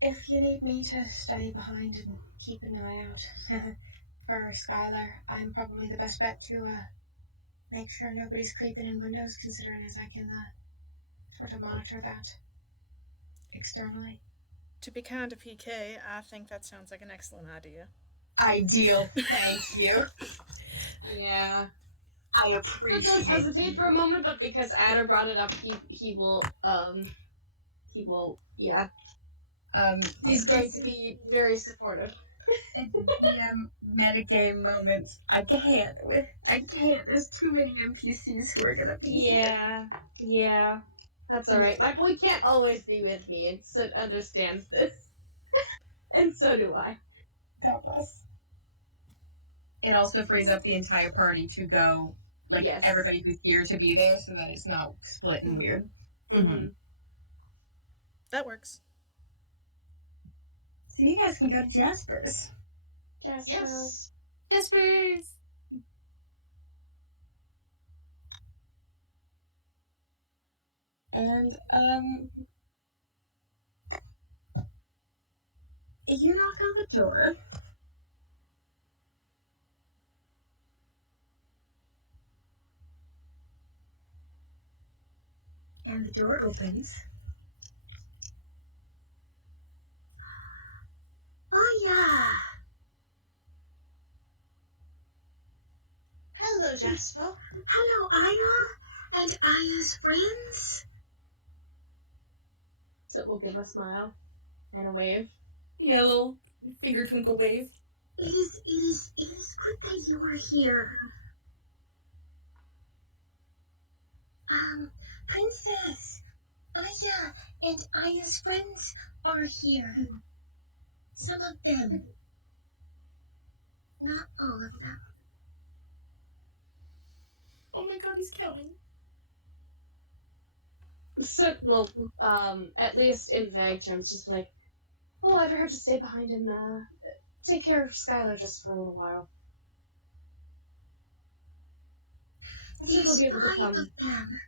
If you need me to stay behind and keep an eye out for Skylar, I'm probably the best bet to make sure nobody's creeping in windows, considering as I can sort of monitor that externally. To be kind to PK, I think that sounds like an excellent idea. Ideal. Thank you. Yeah. I appreciate I does hesitate for a moment, but because Ada brought it up, he will, yeah. He's going to be very supportive. DM metagame moments. I can't. There's too many NPCs who are gonna be here. Yeah. That's alright. My boy can't always be with me, and so understands this. And so do I. God bless. It also frees up the entire party to go, everybody who's here to be there, so that it's not split and weird. Mm-hmm. That works. So you guys can go to Jasper's. Yes. Jasper's. And, you knock on the door. And the door opens. Oh, yeah. Hello, Jasper. Hello, Aya. And Aya's friends. So it will give a smile and a wave. Yeah, a little finger twinkle wave. It is good that you are here. Princess, Aya and Aya's friends are here. Some of them. Not all of them. Oh my god, he's counting. So, well, at least in vague terms, just like, oh, I'd her to stay behind and, take care of Skylar just for a little while. I think we'll be able to There's come. 5 of them.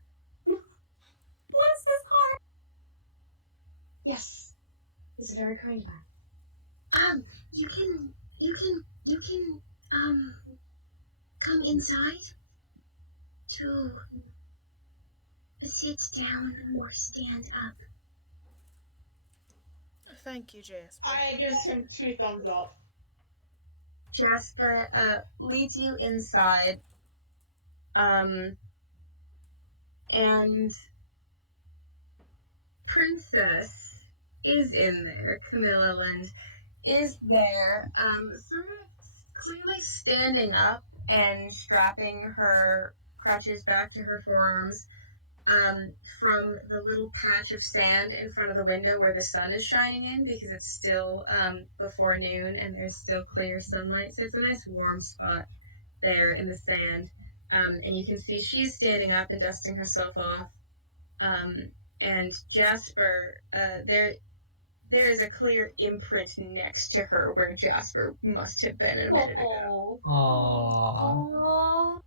Bless his heart. Yes. He's a very kind man. You can, come inside to sit down or stand up. Thank you, Jasper. I gives him 2 thumbs up. Jasper, leads you inside. And Princess is in there. Camilla Lind is there, sort of clearly standing up and strapping her crutches back to her forearms, from the little patch of sand in front of the window where the sun is shining in, because it's still, before noon and there's still clear sunlight, so it's a nice warm spot there in the sand. And you can see she's standing up and dusting herself off. And Jasper, there is a clear imprint next to her where Jasper must have been a minute ago. Aww.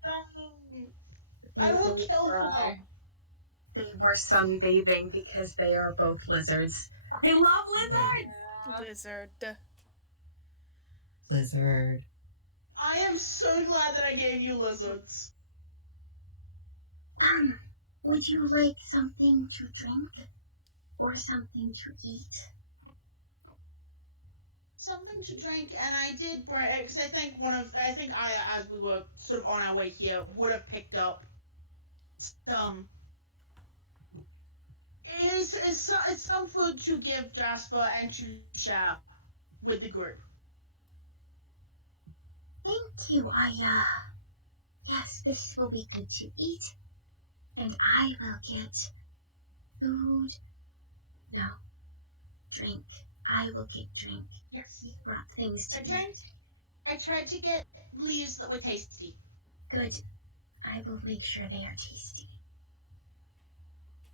I will kill Cry. her. They were sunbathing because they are both lizards. I love lizards. Lizard. Lizard. I am so glad that I gave you lizards. Would you like something to drink? Or something to eat? Something to drink, and I did bring, because I think I, as we were sort of on our way here, would have picked up some. It's some food to give Jasper and to share with the group. Thank you, Aya. Yes, this will be good to eat. And I will get food. No, drink. I will get drink. Yes. We brought things to eat. I tried to get leaves that were tasty. Good. I will make sure they are tasty.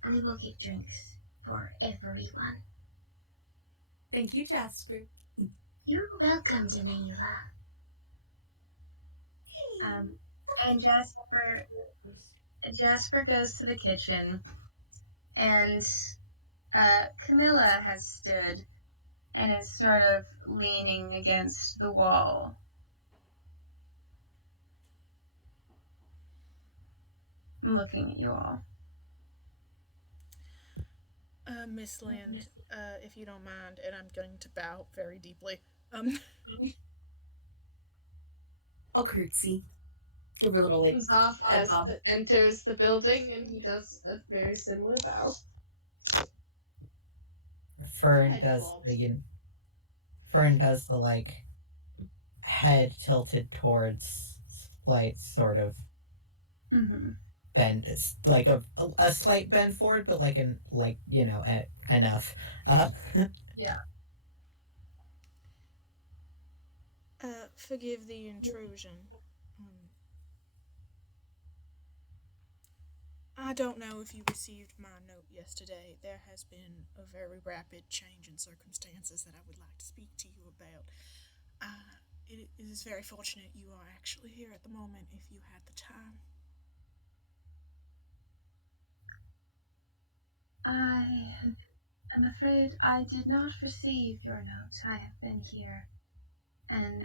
I will get drinks for everyone. Thank you, Jasper. You're welcome, Daniela. And Jasper goes to the kitchen, and Camilla has stood and is sort of leaning against the wall. I'm looking at you all. Miss Lind, if you don't mind, and I'm going to bow very deeply. I'll curtsy. Give her a little like. Comes off as bob. enters the building, and he does a very similar bow. Fern Head does bob. Fern does the like head tilted towards light sort of Mm-hmm. bend. It's like a slight bend forward, but like enough. Yeah. Forgive the intrusion. I don't know if you received my note yesterday. There has been a very rapid change in circumstances that I would like to speak to you about. It is very fortunate you are actually here at the moment if you had the time. I am afraid I did not receive your note. I have been here, and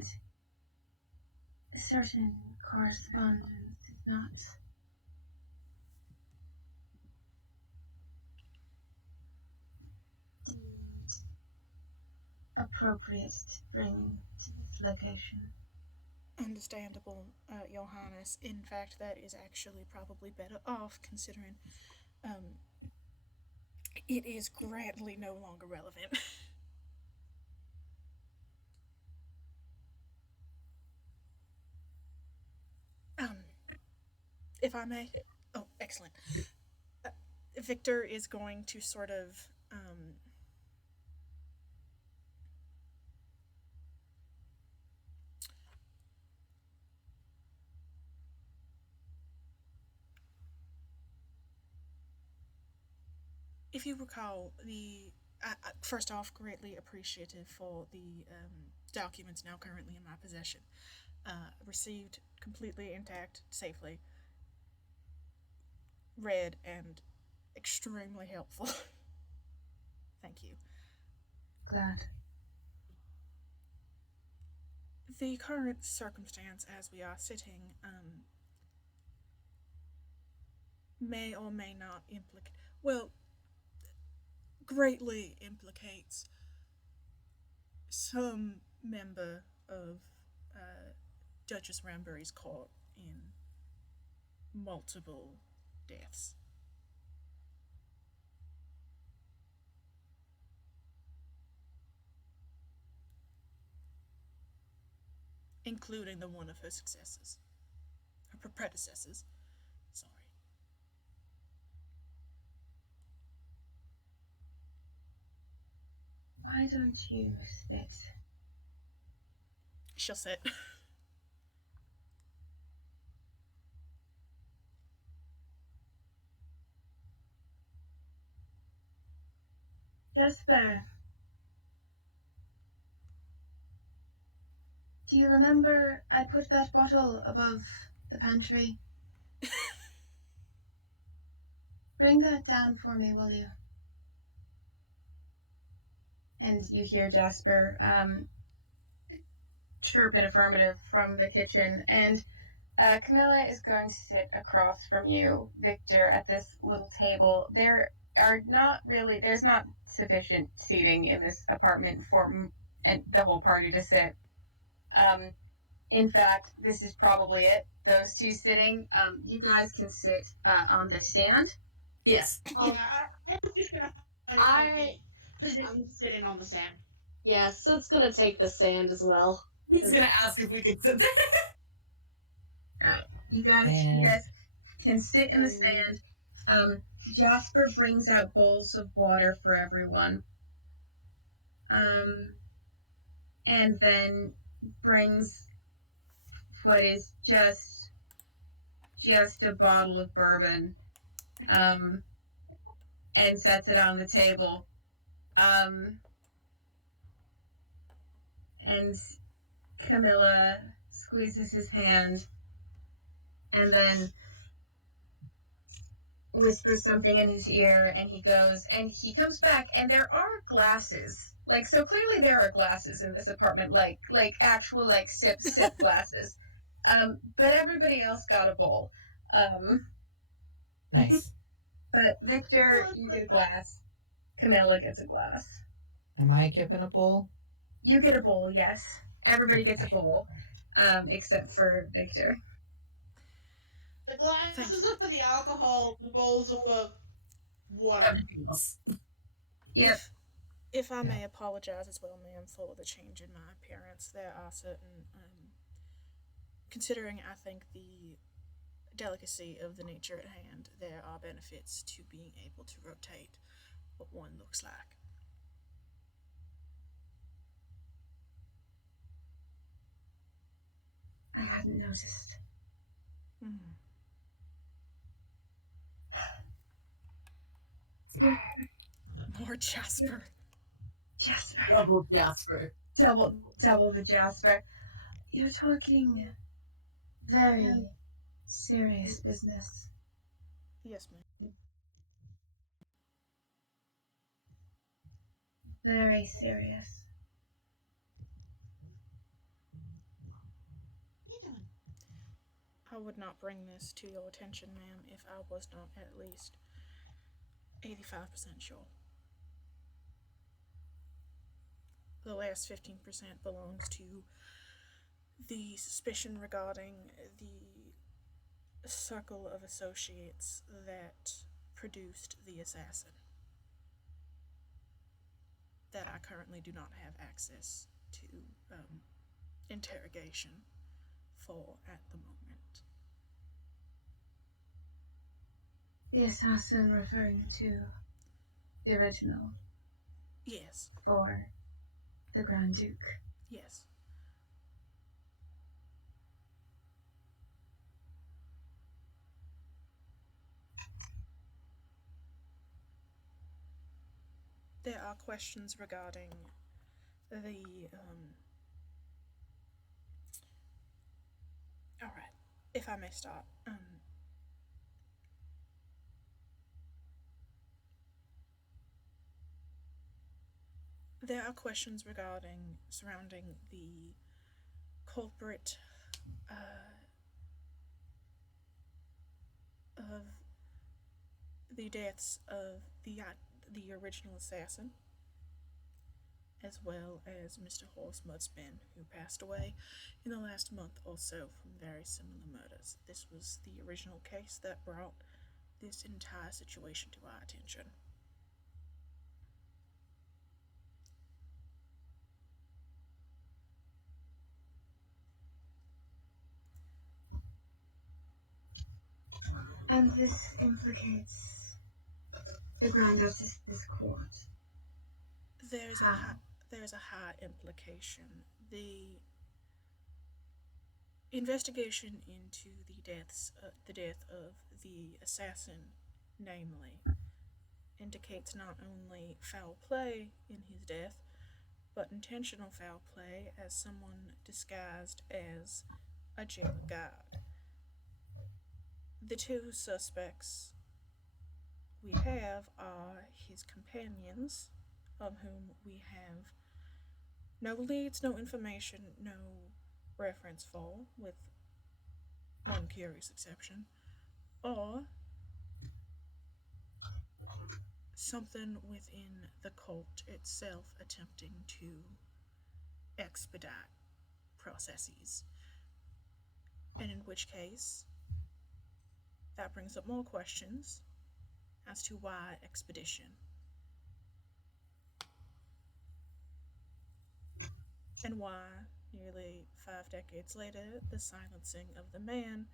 certain correspondence is not deemed appropriate to bring to this location. Understandable, Johannes. In fact, that is actually probably better off considering it is greatly no longer relevant. um, if I may. Oh, excellent. Victor is going to sort of if you recall, first off, greatly appreciative for the documents now currently in my possession. Received completely intact, safely. Read and extremely helpful. Thank you. Glad. The current circumstance as we are sitting may or may not implicate, well, greatly implicates some member of Duchess Rambury's court in multiple deaths. Including the one of her successors. Her predecessors. Sorry. Why don't you sit? She'll sit. Jesper, do you remember I put that bottle above the pantry? Bring that down for me, will you? And you hear Jasper chirp in affirmative from the kitchen, and Camilla is going to sit across from you, Victor, at this little table. There's not sufficient seating in this apartment for the whole party to sit. In fact, this is probably it. Those two sitting. You guys can sit on the stand. Yes. Yeah, I was just gonna position to sit in on the sand. Yeah, so it's gonna take the sand as well. He's gonna ask if we could sit there. You guys can sit in the stand. Jasper brings out bowls of water for everyone. And then brings what is just a bottle of bourbon. And sets it on the table. And Camilla squeezes his hand and then whispers something in his ear, and he goes, and he comes back, and there are glasses. So clearly there are glasses in this apartment, actual, sip glasses. But everybody else got a bowl. Nice. But Victor, you get a glass. Camilla gets a glass. Am I given a bowl? You get a bowl, yes. Everybody gets a bowl, except for Victor. The glasses are for the alcohol, the bowls are for water. Everything else. Yep. If I may apologize as well, ma'am, for the change in my appearance, there are certain, considering I think the delicacy of the nature at hand, there are benefits to being able to rotate what one looks like. I hadn't noticed. More Jasper. Jasper. Double Jasper. Double the Jasper. You're talking very serious business. Yes, ma'am. Very serious. What are you doing? I would not bring this to your attention, ma'am, if I was not at least 85% sure. The last 15% belongs to the suspicion regarding the circle of associates that produced the assassin, that I currently do not have access to interrogation for at the moment. The assassin referring to the original Yes, for the Grand Duke. yes. There are questions regarding the alright, if I may start. There are questions surrounding the culprit of the deaths of the original assassin, as well as Mr. Horace Mudspin, who passed away in the last month or so from very similar murders. This was the original case that brought this entire situation to our attention. And this implicates the Grand Duchess's court. There is How? a high implication. The investigation into the death of the assassin, namely, indicates not only foul play in his death, but intentional foul play as someone disguised as a jailer guard. The two suspects we have are his companions, of whom we have no leads, no information, no reference for, with one curious exception, or something within the cult itself attempting to expedite processes. And in which case, that brings up more questions as to why expedition. And why, nearly 5 decades later, the silencing of the man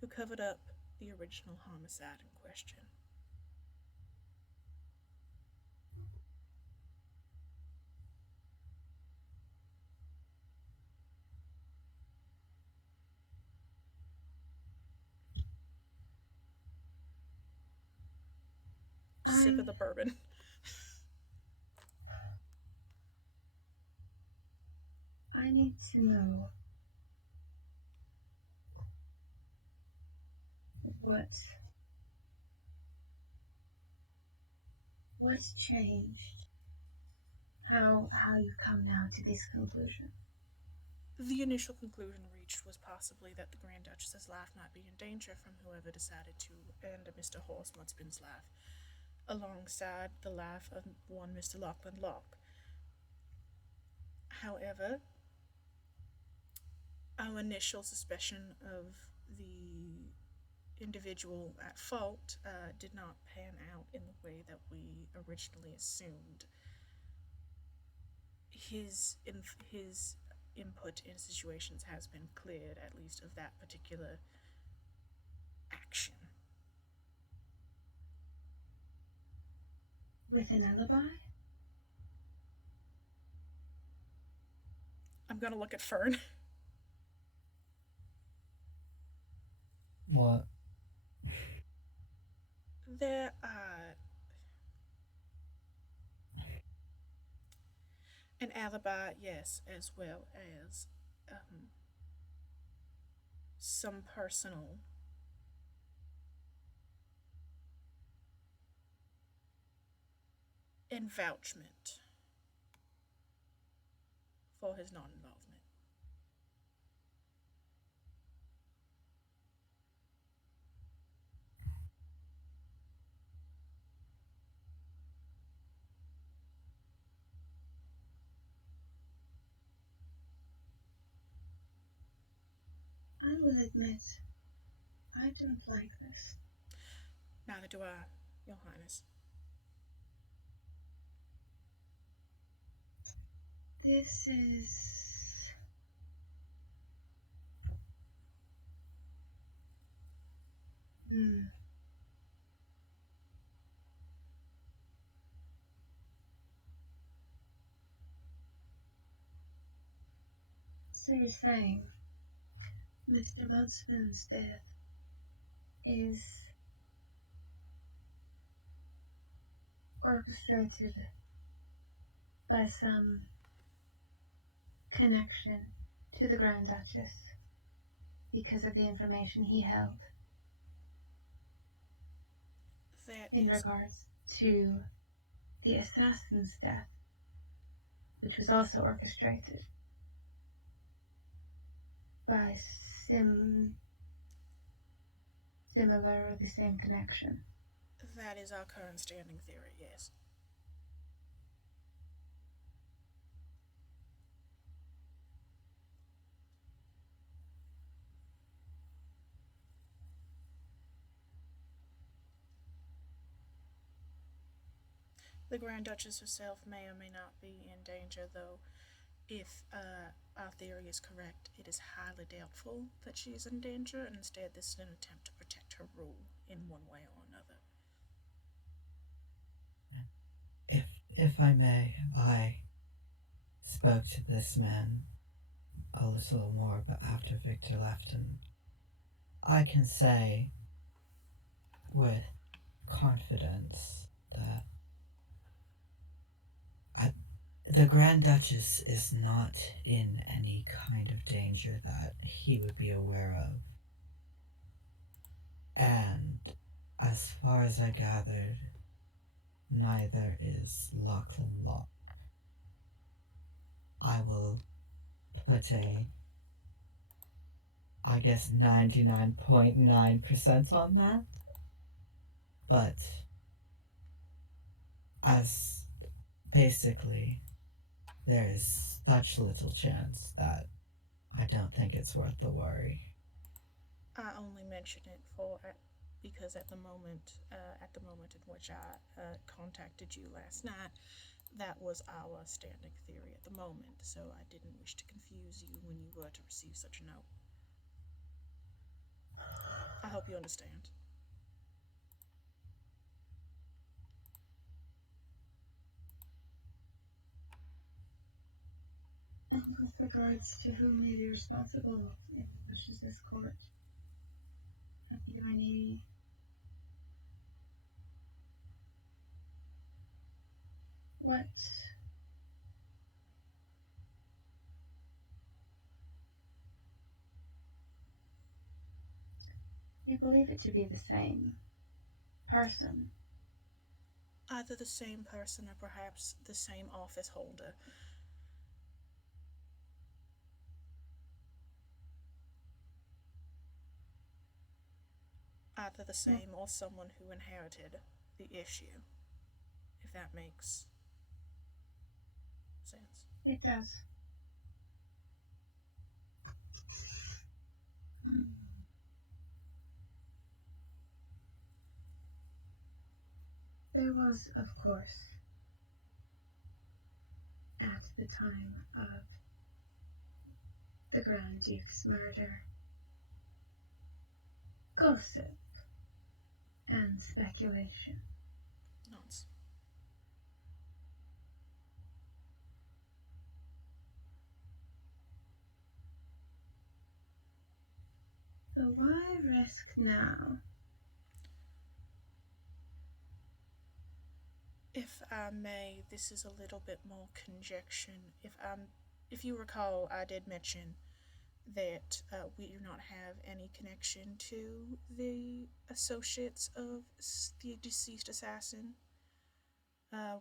who covered up the original homicide in question. Sip of the bourbon. I need to know what's changed. How you've come now to this conclusion. The initial conclusion reached was possibly that the Grand Duchess's life might be in danger from whoever decided to end Mr. Horace Mudspin's life, alongside the life of one Mr. Lachlan Locke. However, our initial suspicion of the individual at fault did not pan out in the way that we originally assumed. His input in situations has been cleared, at least of that particular action. With an alibi? I'm gonna look at Fern. What? There are an alibi, yes, as well as some personal vouchment for his non involvement. I will admit, I don't like this. Neither do I, Your Highness. This is... So you're saying Mr. Mudsman's death is orchestrated by some connection to the Grand Duchess because of the information he held That in is regards to the assassin's death, which was also orchestrated by similar or the same connection. that is our current standing theory, yes. The Grand Duchess herself may or may not be in danger, though if our theory is correct, it is highly doubtful that she is in danger, and instead this is an attempt to protect her rule in one way or another. If I may, I spoke to this man a little more after Victor left, and I can say with confidence that the Grand Duchess is not in any kind of danger that he would be aware of. And as far as I gathered, neither is Lachlan Locke. I will put I guess 99.9% on that. But as basically, there is such little chance that I don't think it's worth the worry. I only mention it because at the moment in which I contacted you last night, that was our standing theory at the moment, so I didn't wish to confuse you when you were to receive such a note. I hope you understand. And with regards to who may be responsible in this court, have you any what you believe it to be the same person? Either the same person or perhaps the same office holder. Either the same or someone who inherited the issue, if that makes sense. It does. There was, of course, at the time of the Grand Duke's murder, gossip and speculation. Nonsense. So why risk now? If I may, this is a little bit more conjecture. If you recall, I did mention that we do not have any connection to the associates of the deceased assassin,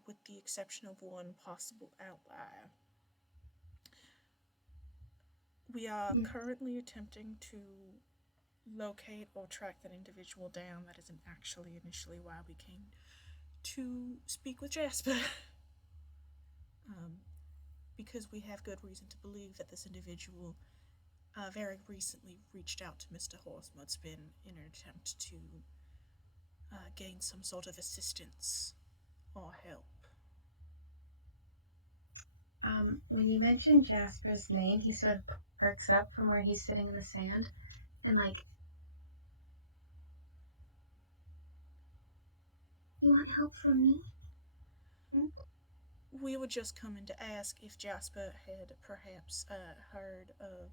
with the exception of one possible outlier. We are currently attempting to locate or track that individual down. That isn't actually initially why we came to speak with Jasper. Because we have good reason to believe that this individual very recently reached out to Mr. Horsemudspin in an attempt to gain some sort of assistance or help. When you mentioned Jasper's name, he sort of perks up from where he's sitting in the sand, and like, you want help from me? We were just coming to ask if Jasper had perhaps heard of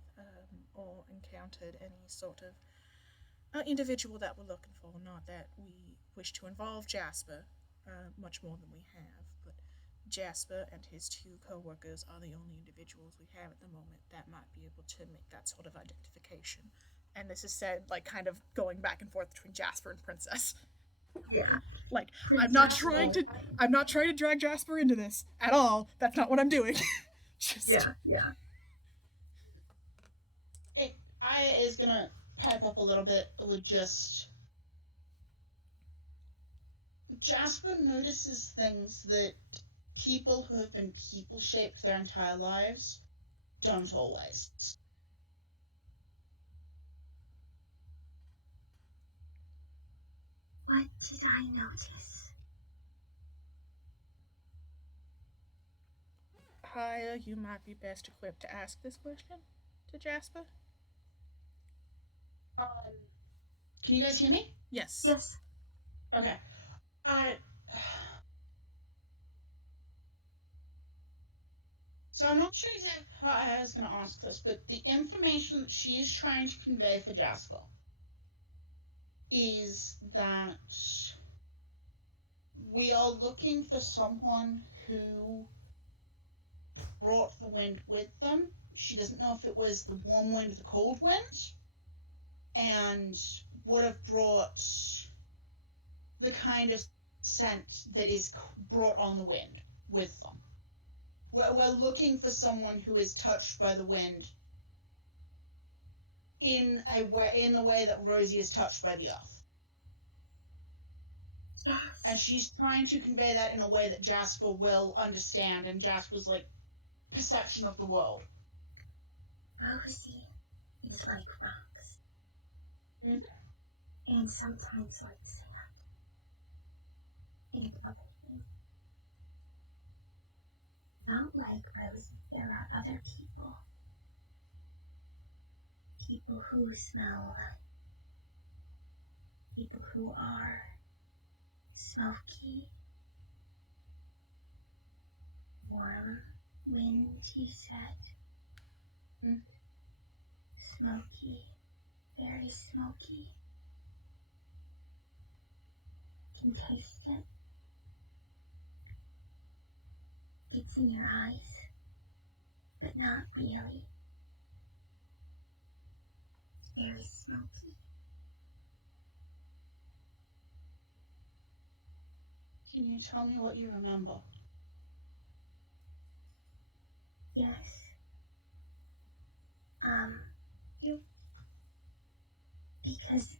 or encountered any sort of individual that we're looking for. Not that we wish to involve Jasper much more than we have, but Jasper and his two co-workers are the only individuals we have at the moment that might be able to make that sort of identification. And this is said, like, kind of going back and forth between Jasper and Princess. Yeah. Like, I'm not trying to drag Jasper into this at all. That's not what I'm doing. Just Yeah. Aya is gonna pipe up a little bit with just... Jasper notices things that people who have been people-shaped their entire lives don't always. What did I notice? Haya, you might be best equipped to ask this question to Jasper. Can you guys hear me? Yes. Yes. Okay. So I'm not sure exactly how I was going to ask this, but the information that she's trying to convey for Jasper is that we are looking for someone who brought the wind with them. She doesn't know if it was the warm wind or the cold wind, and would have brought the kind of scent that is brought on the wind with them. We're looking for someone who is touched by the wind in the way that Rosie is touched by the earth. Yes. And she's trying to convey that in a way that Jasper will understand, and Jasper's like perception of the world. Rosie is like rocks. Mm. And sometimes like sand. And other things. Not like Rosie, there are other people. People who smell like. People who are smoky. Warm wind, you said. Mm. Smoky. Very smoky. Can taste it. It's in your eyes, but not really. Very smoky. Can you tell me what you remember? Yes. Because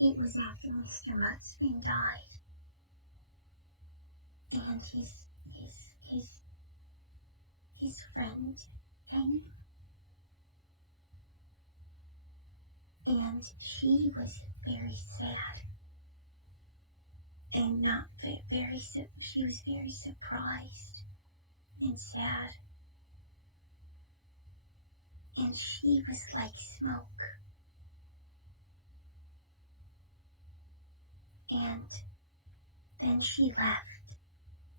it was after Mr. Mudspin died. And his friend came. And she was very sad. And not very, she was very surprised and sad. And she was like smoke. And then she left,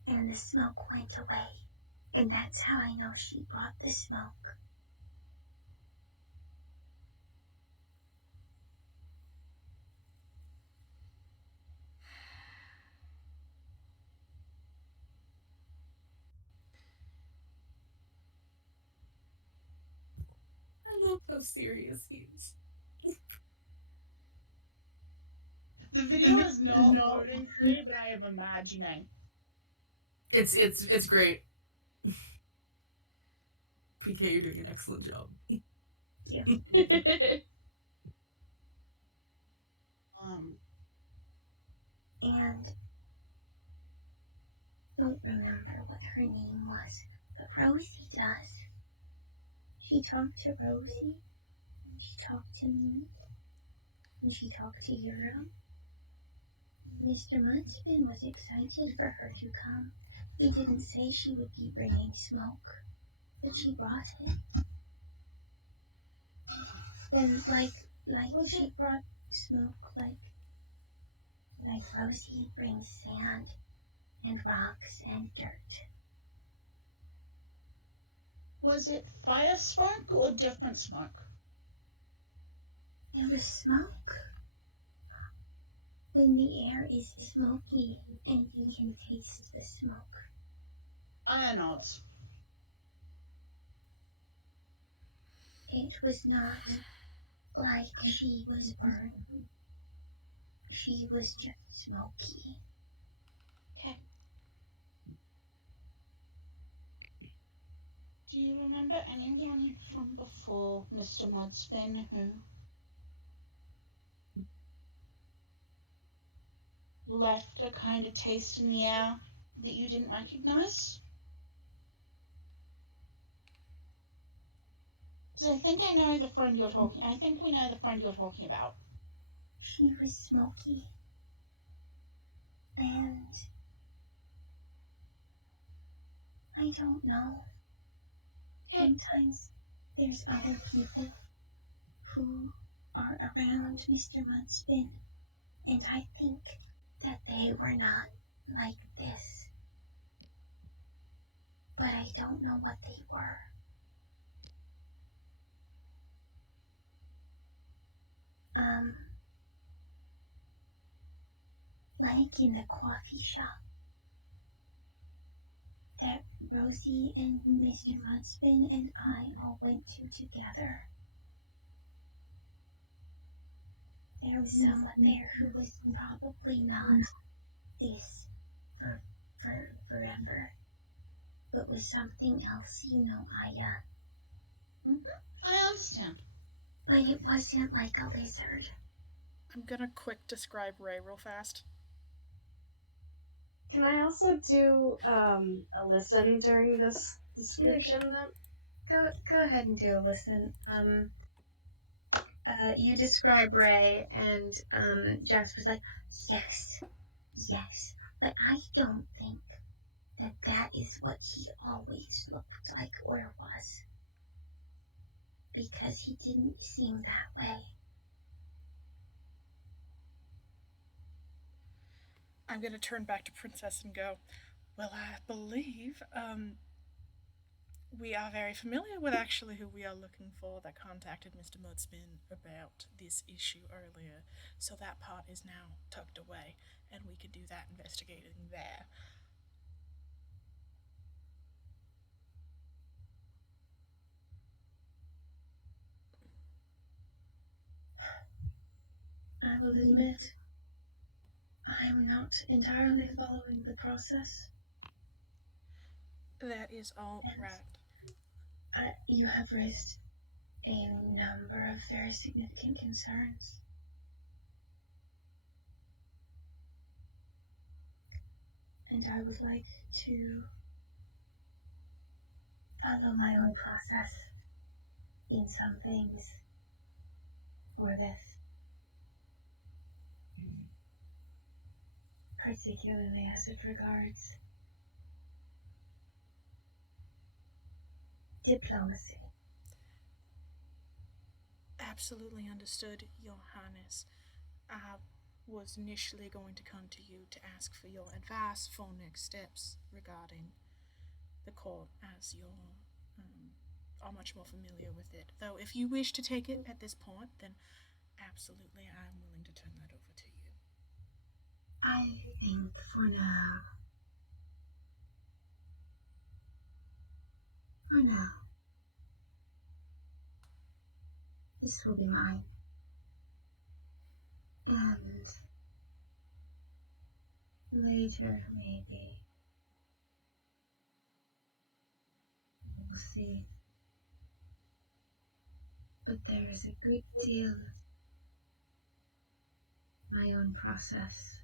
and the smoke went away. And that's how I know she brought the smoke. I love how serious he is. The video is not loading for me, but I am imagining. It's great. PK, you're doing an excellent job. you. And don't remember what her name was, but Rosie does. She talked to Rosie, and she talked to me, and she talked to Euro. Mr. Mudspin was excited for her to come. He didn't say she would be bringing smoke, but she brought it. And like she brought smoke, like Rosie brings sand and rocks and dirt. Was it fire smoke or different smoke? It was smoke. When the air is smoky and you can taste the smoke. Aya nods. It was not like she was burned. She was just smoky. Okay. Do you remember anyone from before Mr. Mudspin who left a kind of taste in the air that you didn't recognize? Because I think I know the friend you're talking. I think we know the friend you're talking about. She was smoky. And I don't know. Sometimes there's other people who are around Mr. Mudspin, and I think that they were not like this. But I don't know what they were. Like in the coffee shop that Rosie and Mr. Mudspin and I all went to together. There was someone there who was probably not this for forever, but was something else, Aya. I understand. But it wasn't like a lizard. I'm gonna quick describe Ray real fast. Can I also do a listen during this description then? Go ahead and do a listen. You describe Ray, and Jasper's like, yes, but I don't think that is what he always looked like or was, because he didn't seem that way. I'm gonna turn back to Princess and go, well, I believe, we are very familiar with actually who we are looking for that contacted Mr. Mudspin about this issue earlier. So that part is now tucked away, and we could do that investigating there. I will admit, I'm not entirely following the process. That is all right. You have raised a number of very significant concerns. And I would like to follow my own process in some things for this. Particularly as it regards diplomacy. Absolutely understood, Your Highness. I was initially going to come to you to ask for your advice for next steps regarding the court, as you are much more familiar with it. Though, if you wish to take it at this point, then absolutely I'm willing to turn that over to you. I think for now, this will be mine. And later, maybe, we'll see. But there is a good deal of my own process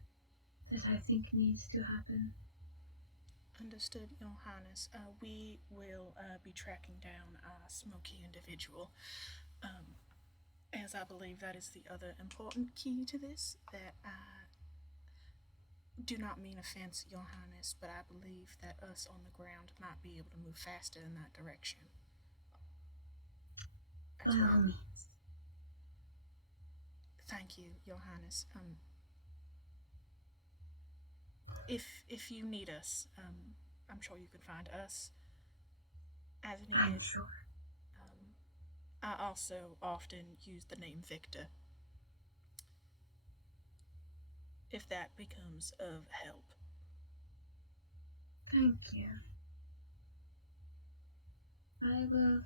that I think needs to happen. Understood, Your Highness. We will be tracking down our smoky individual, as I believe that is the other important key to this. That I do not mean offense, Your Highness, but I believe that us on the ground might be able to move faster in that direction. By all means. Thank you, Your Highness. If you need us, I'm sure you can find us as needed. I'm sure. I also often use the name Victor, if that becomes of help. Thank you. I will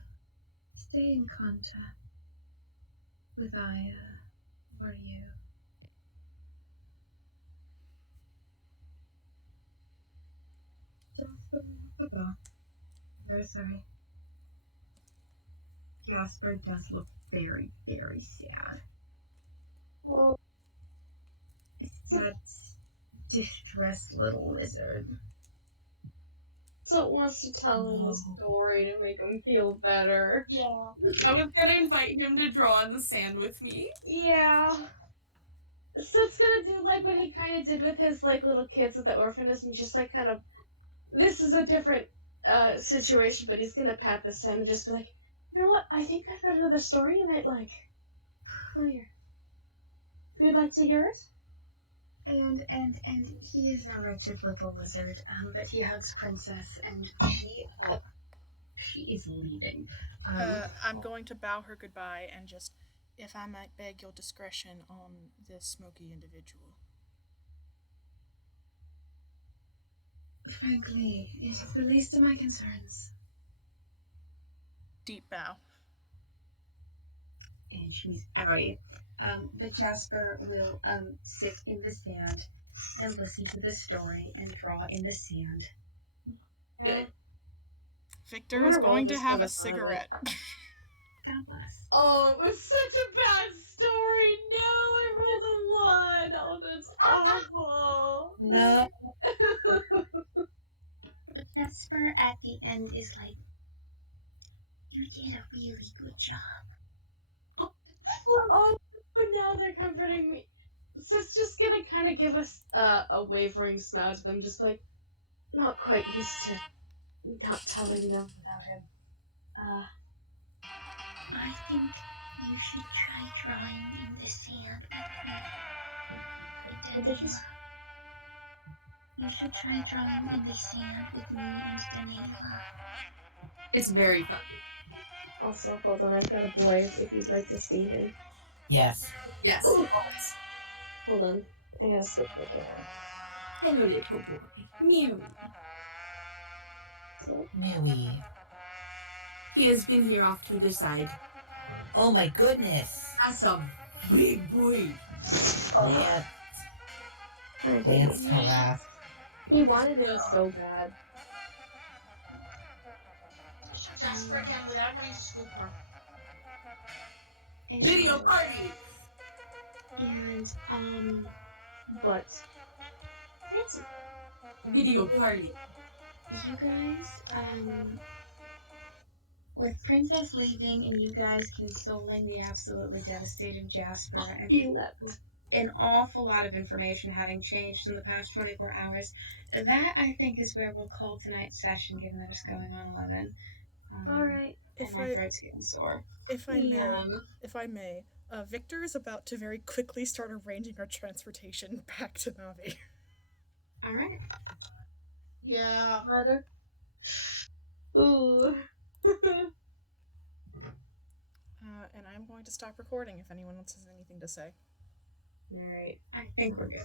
stay in contact with Aya or you. Very sorry. Jasper does look very, very sad. Well, That distressed little lizard. so it wants to tell him a story to make him feel better. Yeah. I was gonna invite him to draw in the sand with me. Yeah. So it's gonna do like what he kind of did with his like little kids at the orphanage, and just like kind of. This is a different situation, but he's gonna pat the sand and just be like, you know what? I think I've got another story you might like. Come here. Would you like to hear it? And he is a wretched little lizard, but he hugs Princess, and she is leaving. I'm going to bow her goodbye and just, if I might beg your discretion on this smoky individual. Frankly, it is the least of my concerns. Deep bow. And she's outie. But Jasper will sit in the sand and listen to the story and draw in the sand. Good. Victor I'm is gonna roll going to this have for a the fun of it. cigarette. God bless. Oh, it was such a bad story. No, I rolled a 1. Oh, that's awful. No. But Jasper at the end is like, you did a really good job. Oh, now they're comforting me. So it's just gonna kind of give us a wavering smile to them, just like, not quite used to not telling them about him. I think you should try drawing in the sand with me. But they just- You should try drawing in the sand with me and Daniela. It's very fun. Also, hold on, I've got a boy if you'd like to see him. Yes. Yes. Ooh. Hold on, I gotta switch my camera. Hello, little boy. Mew. So, Mewy. He has been here off to the side. Oh my goodness. That's a big boy. Lance. Lance harassed. he wanted him so bad. Shoot Jasper again without having to scoop her. And, Video party. And But fancy. Video party. you guys, with Princess leaving and you guys consoling the absolutely devastated Jasper, and He left. an awful lot of information having changed in the past 24 hours, that I think is where we'll call tonight's session, given that it's going on 11. All right. If My I throat's getting sore. if I may, Victor is about to very quickly start arranging our transportation back to Navi. All right. Yeah. Mother. Ooh. And I'm going to stop recording if anyone else has anything to say. All right. I think we're good.